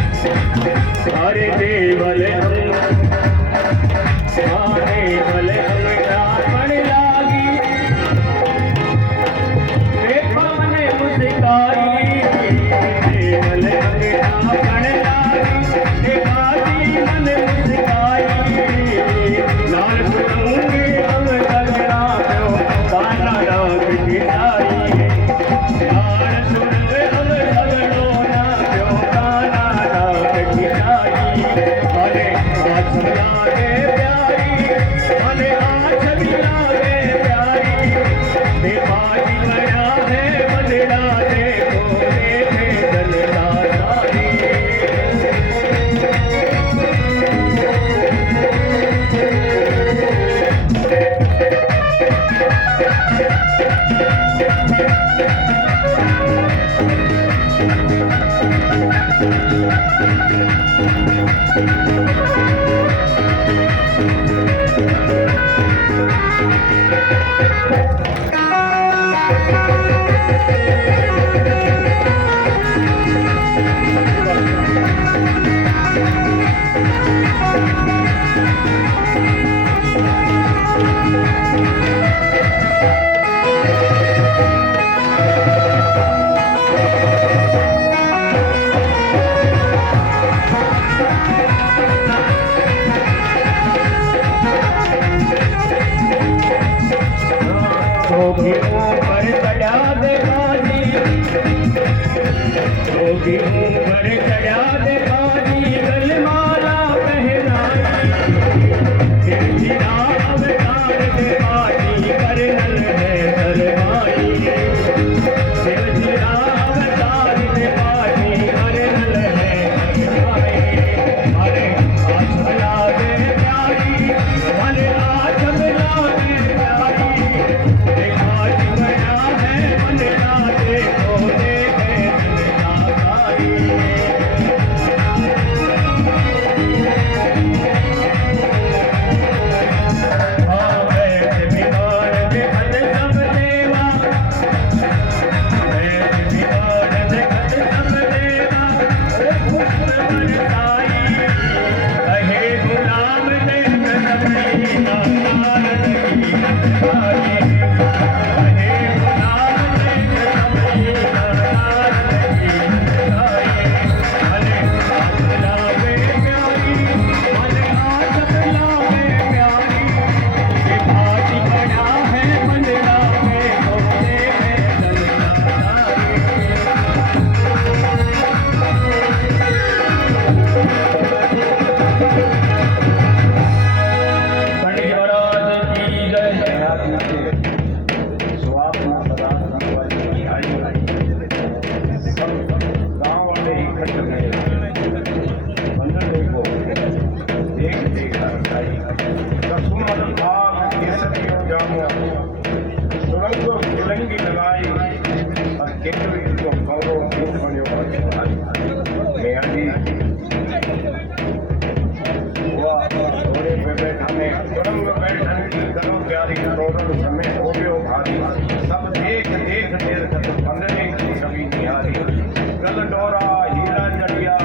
हरे देवल हरे भले रावण लागी मन मुस्काई देवल रावण लागी मन मुस्काई लाल सुनूंगे हम सगड़ा गाना राग दिखाई लाल सुनूंगे हम सगड़ो ना क्यों गाना राग दिखाई हरे आँच लागे प्यारी हरे आँच भी लागे प्यारी देवाजी बना है बदला देखो देखे दलना सारी जोगी ऊपर चढ़ा दे बाजी जोगी ऊपर चढ़ा दे बाजी गलमाला पहनाई तेरा अवतार दे बाजी करनल है दरबाई तेरा अवतार दे बाजी करनल है दरबाई अरे आज भला दे प्यारी अरे आज भला दे प्यारी आज बना है बंदना देखो देखे दलना सारी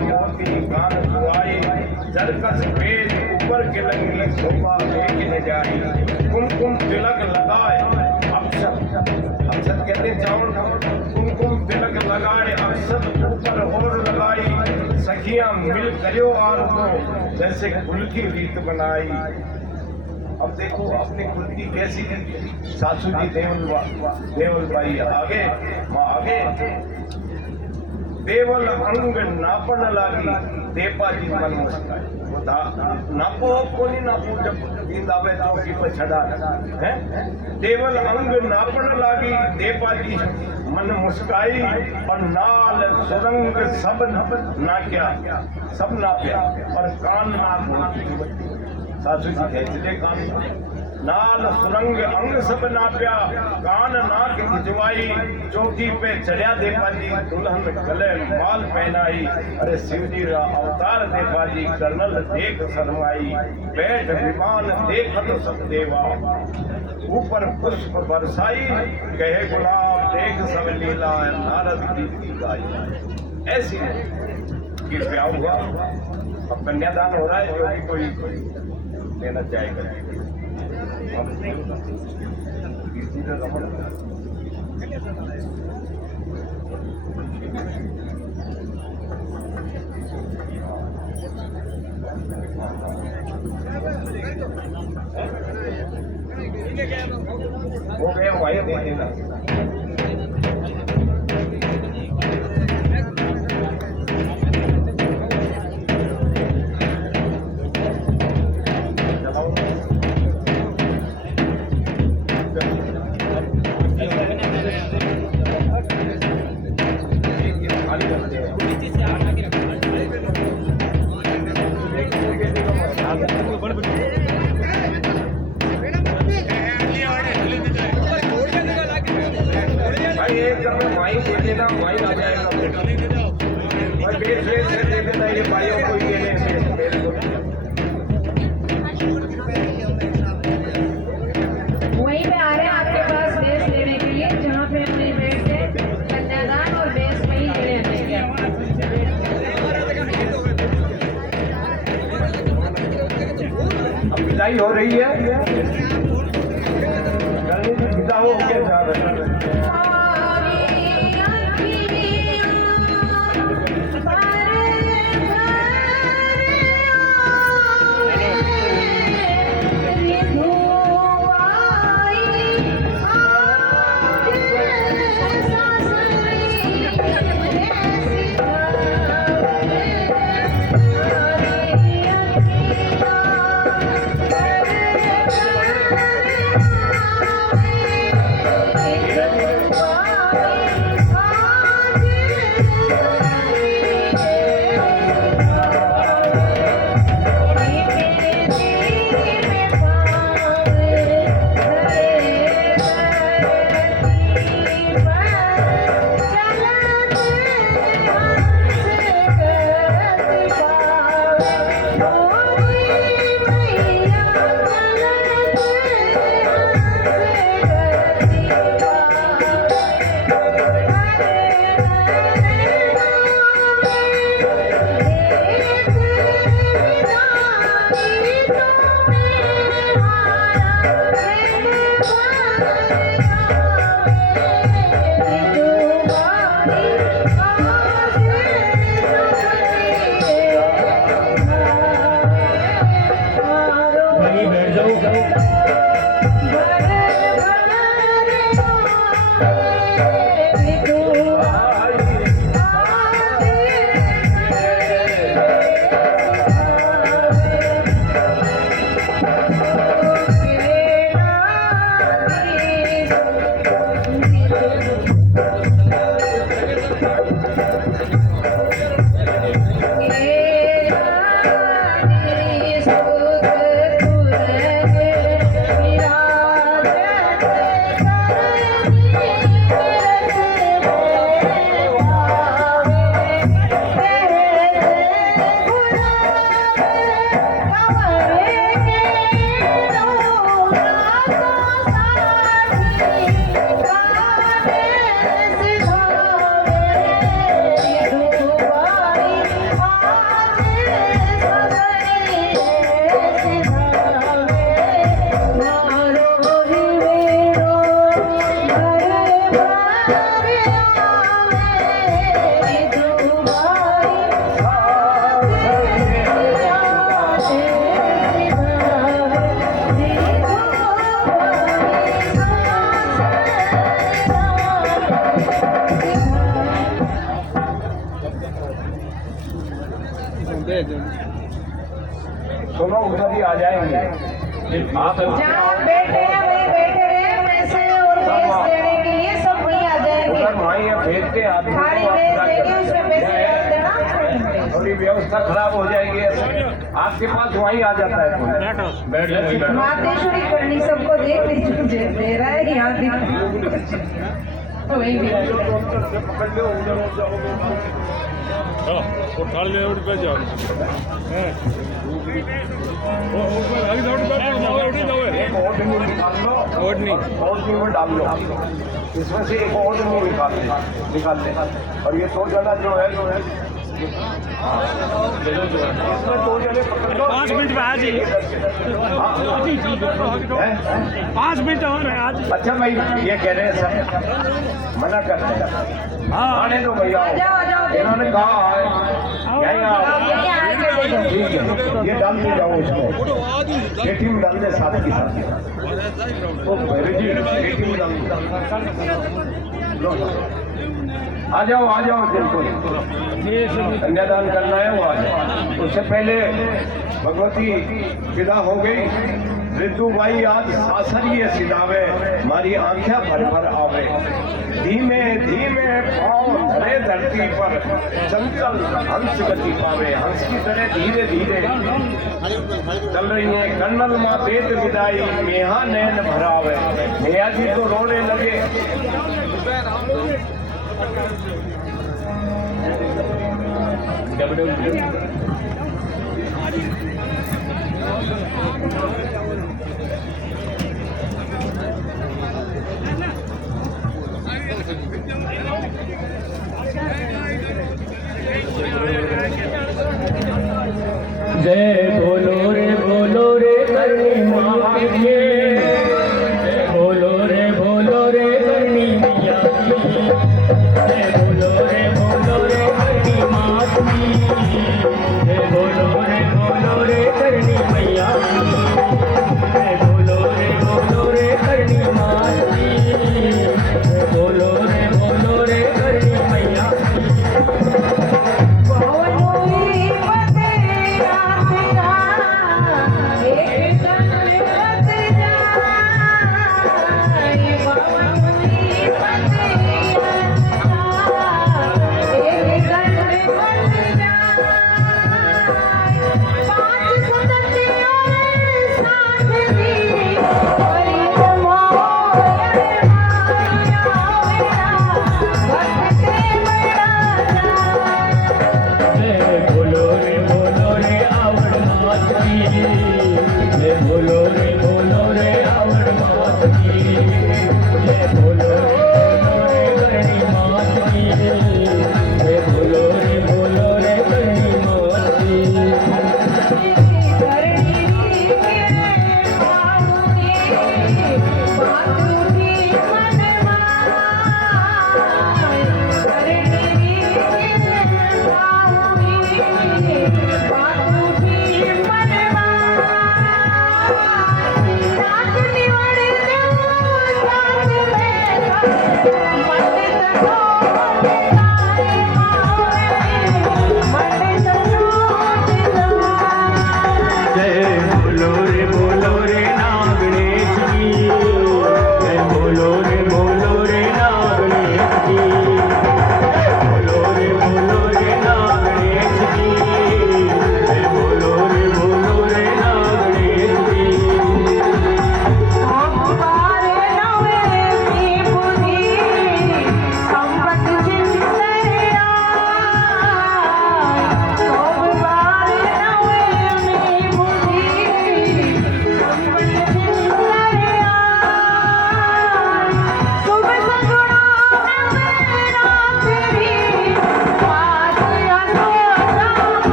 मोती कान सुआई जरकस पेज ऊपर के लंगी शोभा लेके न जाई कुमकुम तिलक लगाए अक्षत कहते चावल कुमकुम तिलक लगाए अक्षत ऊपर और लगाई सखियां मिल करो और को जैसे कुल की रीत बनाई। अब देखो अपनी खुद की कैसी सासू जी देवल भाई आगे माँ आगे देवल अंग नापन लागी देपा जी मन मुस्काई। नापो को नहीं नापो जब नींद आवे चौकी पर छड़ा है देवल अंग नापन लागी देपा जी मन मुस्काई और नाल सुरंग सब नाक्या सब नाप्या और कान नाप सासू जी कहते कान नाल सुरंग अंग सब नाप्या कान नाक खिंचवाई चौकी पे चढ़िया देपा जी दुल्हन गले माल पहनाई। अरे शिव जी रा अवतार देपा जी कर्नल देख शर्माई बैठ विमान देखत सब देवा ऊपर पुष्प बरसाई कहे गुलाब देख सब लीला नारद की गाई। ऐसी कि ब्याह हुआ अब कन्यादान हो रहा है जो भी कोई लेना चाहेगा हो गया भाई दे देना। वहीं पे आ रहे हैं आपके पास बेस लेने के लिए जहाँ पे अपने बैठ के कन्यादान और बेस वहीं लेने अब विदाई हो रही है विदा हो के जा रहे हैं। सुनो उधर ही आ जाएंगे आप जहाँ बैठे हैं वहीं बैठे रहे, पैसे और बेच देने के लिए सब वहीं आ जाएंगे। उधर वहीं भेजते आदमी थाली बेच देंगे, उसमें पैसे डाल देना। थोड़ी व्यवस्था खराब हो जाएगी आपके पास वहीं आ जाता है बैठ जाओ वहीं बैठो। मातेश्वरी करनी सबको देख लीजिए, दे रहा है यहाँ भी तो वही भी चलो वो थाली ले उठ बैठ जाओ। वो ऊपर आगे जाओ, उठ जाओ। एक और नींबू निकाल लो और नहीं। और नींबू डाल लो इसमें से एक और नींबू निकाल ले और ये 2 जना जो है इसमें 2 जने पकड़ लो 5 मिनट में आ जाइए। 5 मिनट और है आज। अच्छा भाई ये कह रहे हैं सर मना करते हैं हाँ आने दो भैया आ जाओ इन्होंने कहा है यहीं आओ यहीं आके दे दो। ठीक है ये डाल के जाओ इसमें पेटी में डाल दे साथ की साथ तो भैरव जी पेटी में डाल दो आ जाओ बिल्कुल कन्यादान करना है वो आ जाओ उससे पहले भगवती विदा हो गई ऋतु भाई आज सासरिये सिधावे मारी आंखें भर भर आवे धीमे धीमे पाँव धरे धरती पर चंचल हंस गति पावे हंस की तरह धीरे धीरे चल रही है कर्नल माँ वेद विदाई मेहा नैन भरावे मेहा जी तो रोने लगे जय बोलो रे करनी माँ के बोलो रे करनी मैया की जय बोलो रे करनी माँ की जय बोलो रे करनी मैया की जय बोलो रे करनी माँ की जय बोलो रे करनी मैया की पवनोई पते रात रात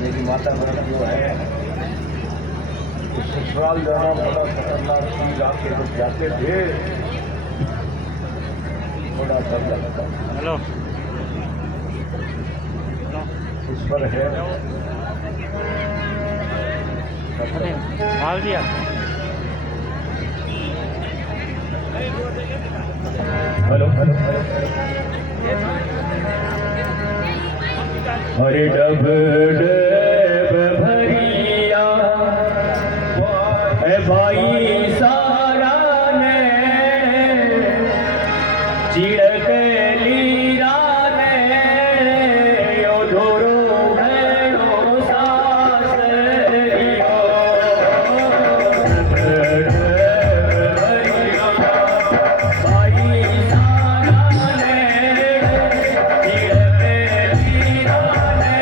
मेरी माता बहन जो है ससुराल जाना बड़ा खतरनाक चीज, आके जब जाते थे बड़ा डर लगता। हेलो इस पर है माल दिया। हेलो अरे डब डब भरिया ए भाई सारा ने चिड़क लीरा ने यो धोरो भैरो सास रियो डब भरिया भाई सारा ने चिड़क लीरा ने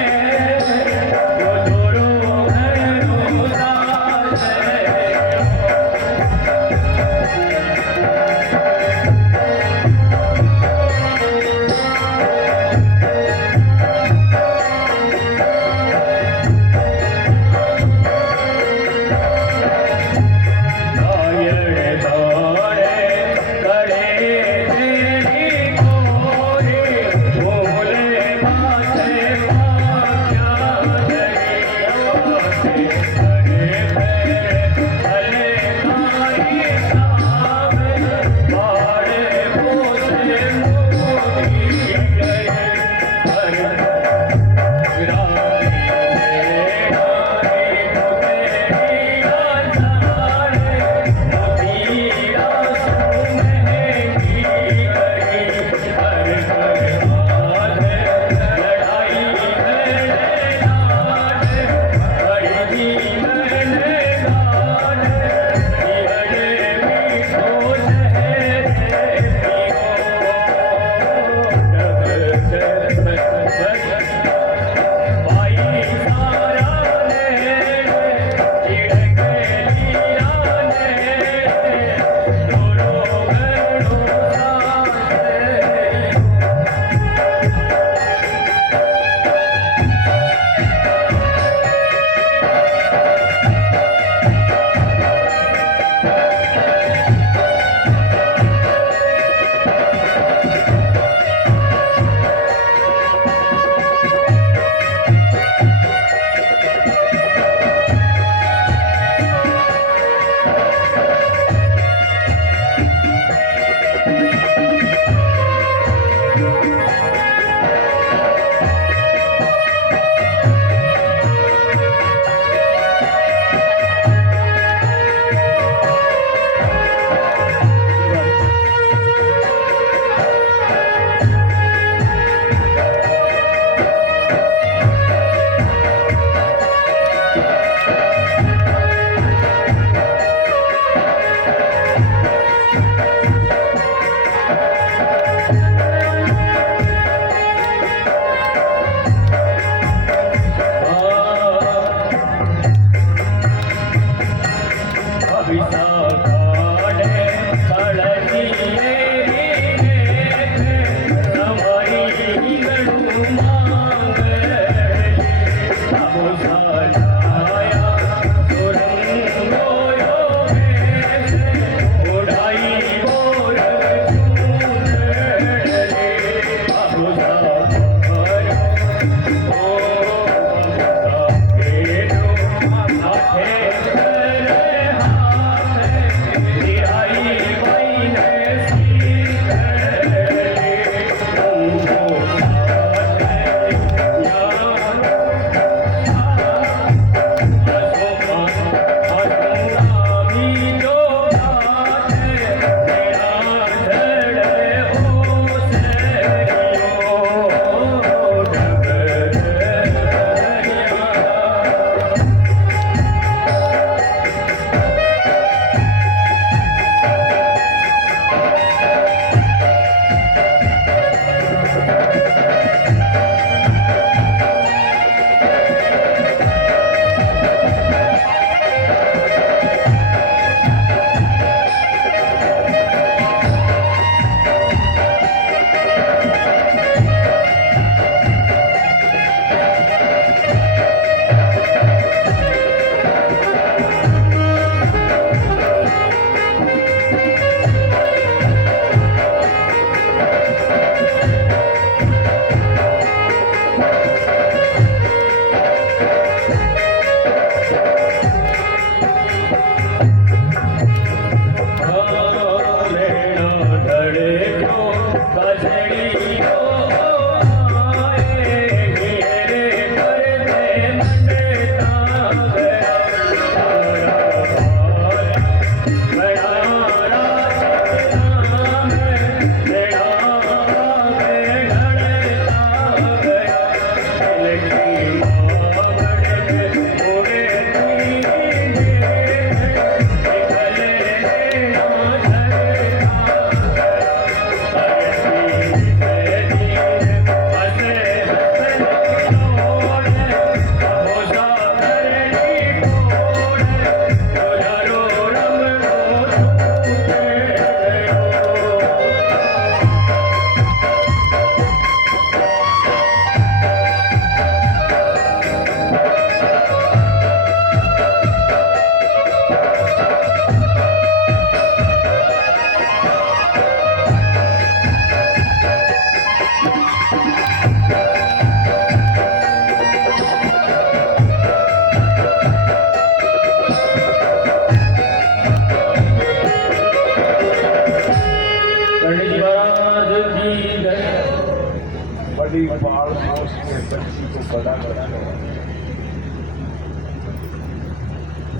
सदा करते हैं।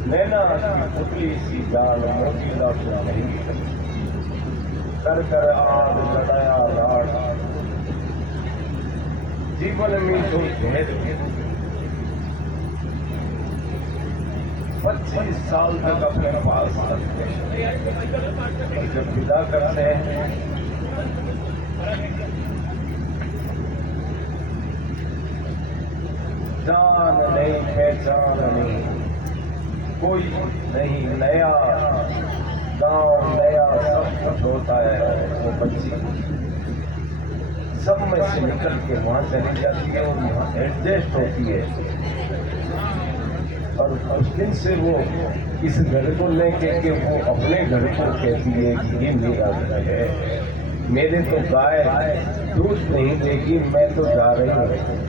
नैना पुतली सी जान मोती दास नहीं कर कर आद लड़ाया राड़ जीवन में जो भेद 25 साल तक अपने पास रखते हैं, जब विदा करते हैं जान नहीं पहचान नहीं, कोई नहीं नया, गांव नया, सब कुछ होता है। वो बच्ची सब में से निकल के वहां चली जाती है और वहां एडजस्ट होती है, और उस दिन से वो इस घर को लेके के वो अपने घर को कहती है कि ये मेरा घर है, मेरे तो गाय दूध नहीं देगी, मैं तो जा रही हूँ।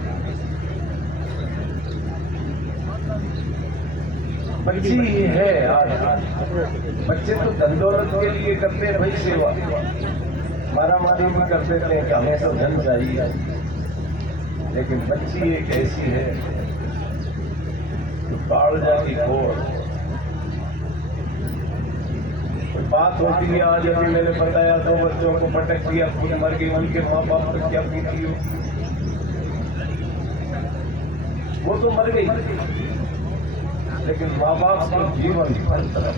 बच्ची ये है आज, बच्चे तो धन दौलत के लिए करते हैं भाई सेवा, मारामारी भी कर देते हैं कि हमें तो धन चाहिए, लेकिन बच्ची एक ऐसी है जो कालजा की खोर। बात होती है आज, अभी मैंने बताया 2 बच्चों को पटक दिया, खुद मर गई, उनके माँ बाप को क्या पीती हो, वो तो मर गई, लेकिन माँ बाप को जीवन हर तरफ।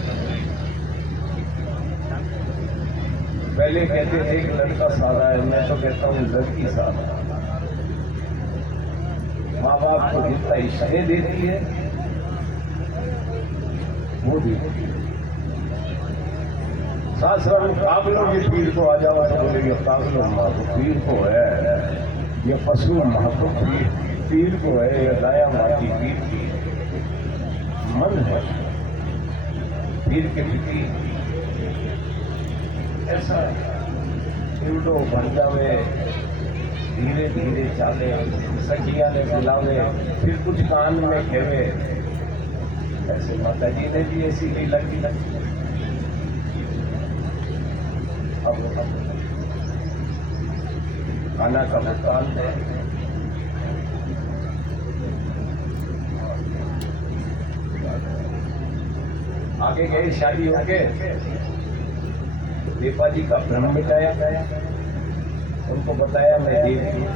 पहले कहते थे कि लड़का सारा है, मैं तो कहता हूँ लड़की सारा। माँ बाप को जितना इशारे देती है वो भी सासुराल में कागलों की पीर को आ जाओ तो बोलेगी कागलों माँ को पीर को है, ये पशु माँ को पीर को है, ये गाया माँ की पीर की मन है पीर के प्रति। ऐसा उल्टो बन जावे, धीरे धीरे चाले, सखिया ने बुलावे, फिर कुछ कान में खेवे। ऐसे माता जी ने भी ऐसी लीला की लगी। अब खाना का भुगतान है, आगे गए शादी होके देपा जी का भ्रम मिटाया गया, उनको बताया मैं देव हूँ।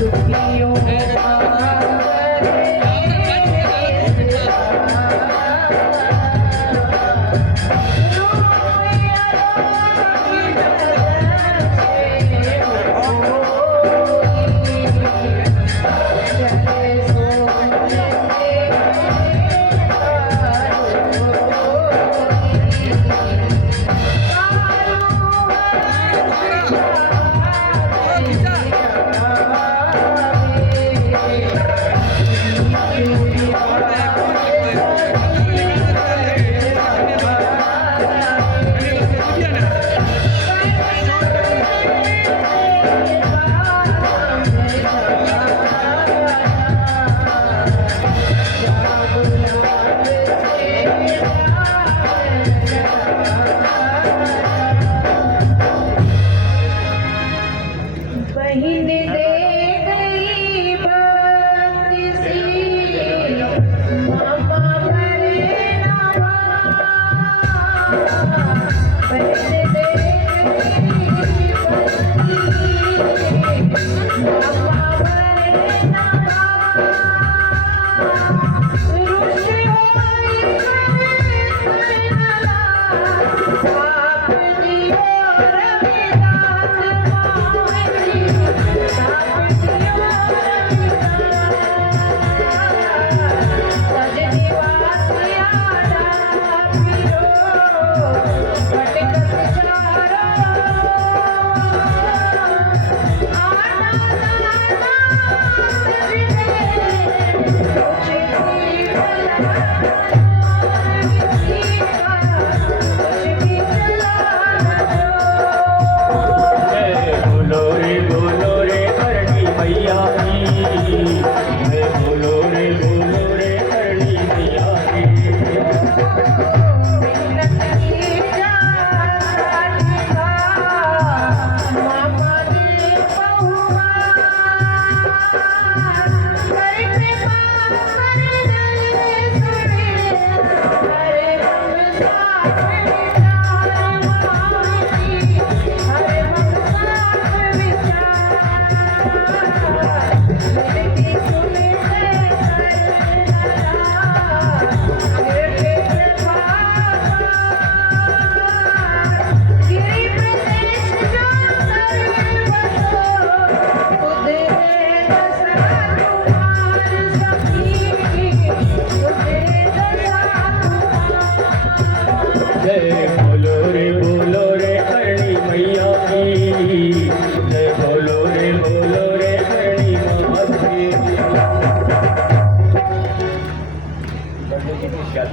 सुखियों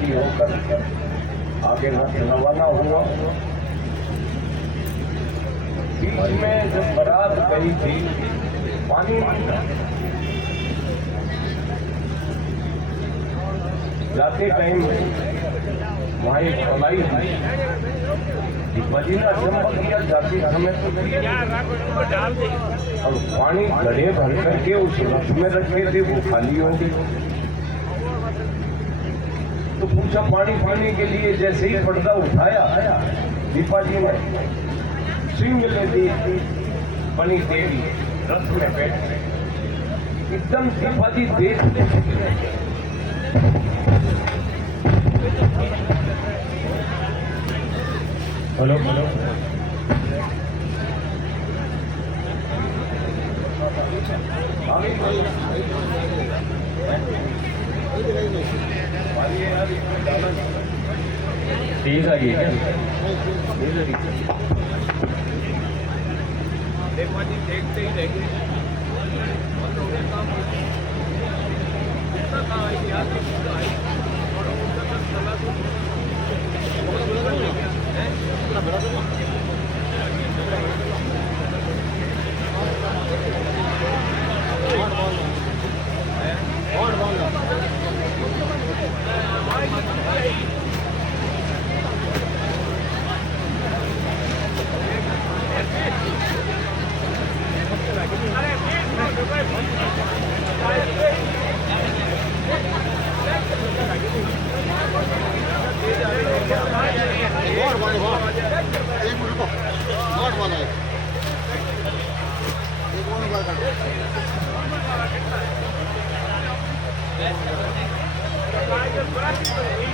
तैयारी होकर आगे रवाना हुआ। बीच में जब बारात गई थी पानी नहीं था। जाते टाइम वहाँ एक तलाई थी, मदीना चमक दिया जाते समय तो और पानी घड़े भर करके उस रथ में रखे थे, वो खाली हो गई। तो पूछा पानी पीने के लिए, जैसे ही पर्दा उठाया दीपा जी ने सिंह ले दी, बनी देवी रथ में बैठ एकदम दीपा जी देख हेलो हेलो तेज आ गई क्या? देखते ही रह गए। Thank you.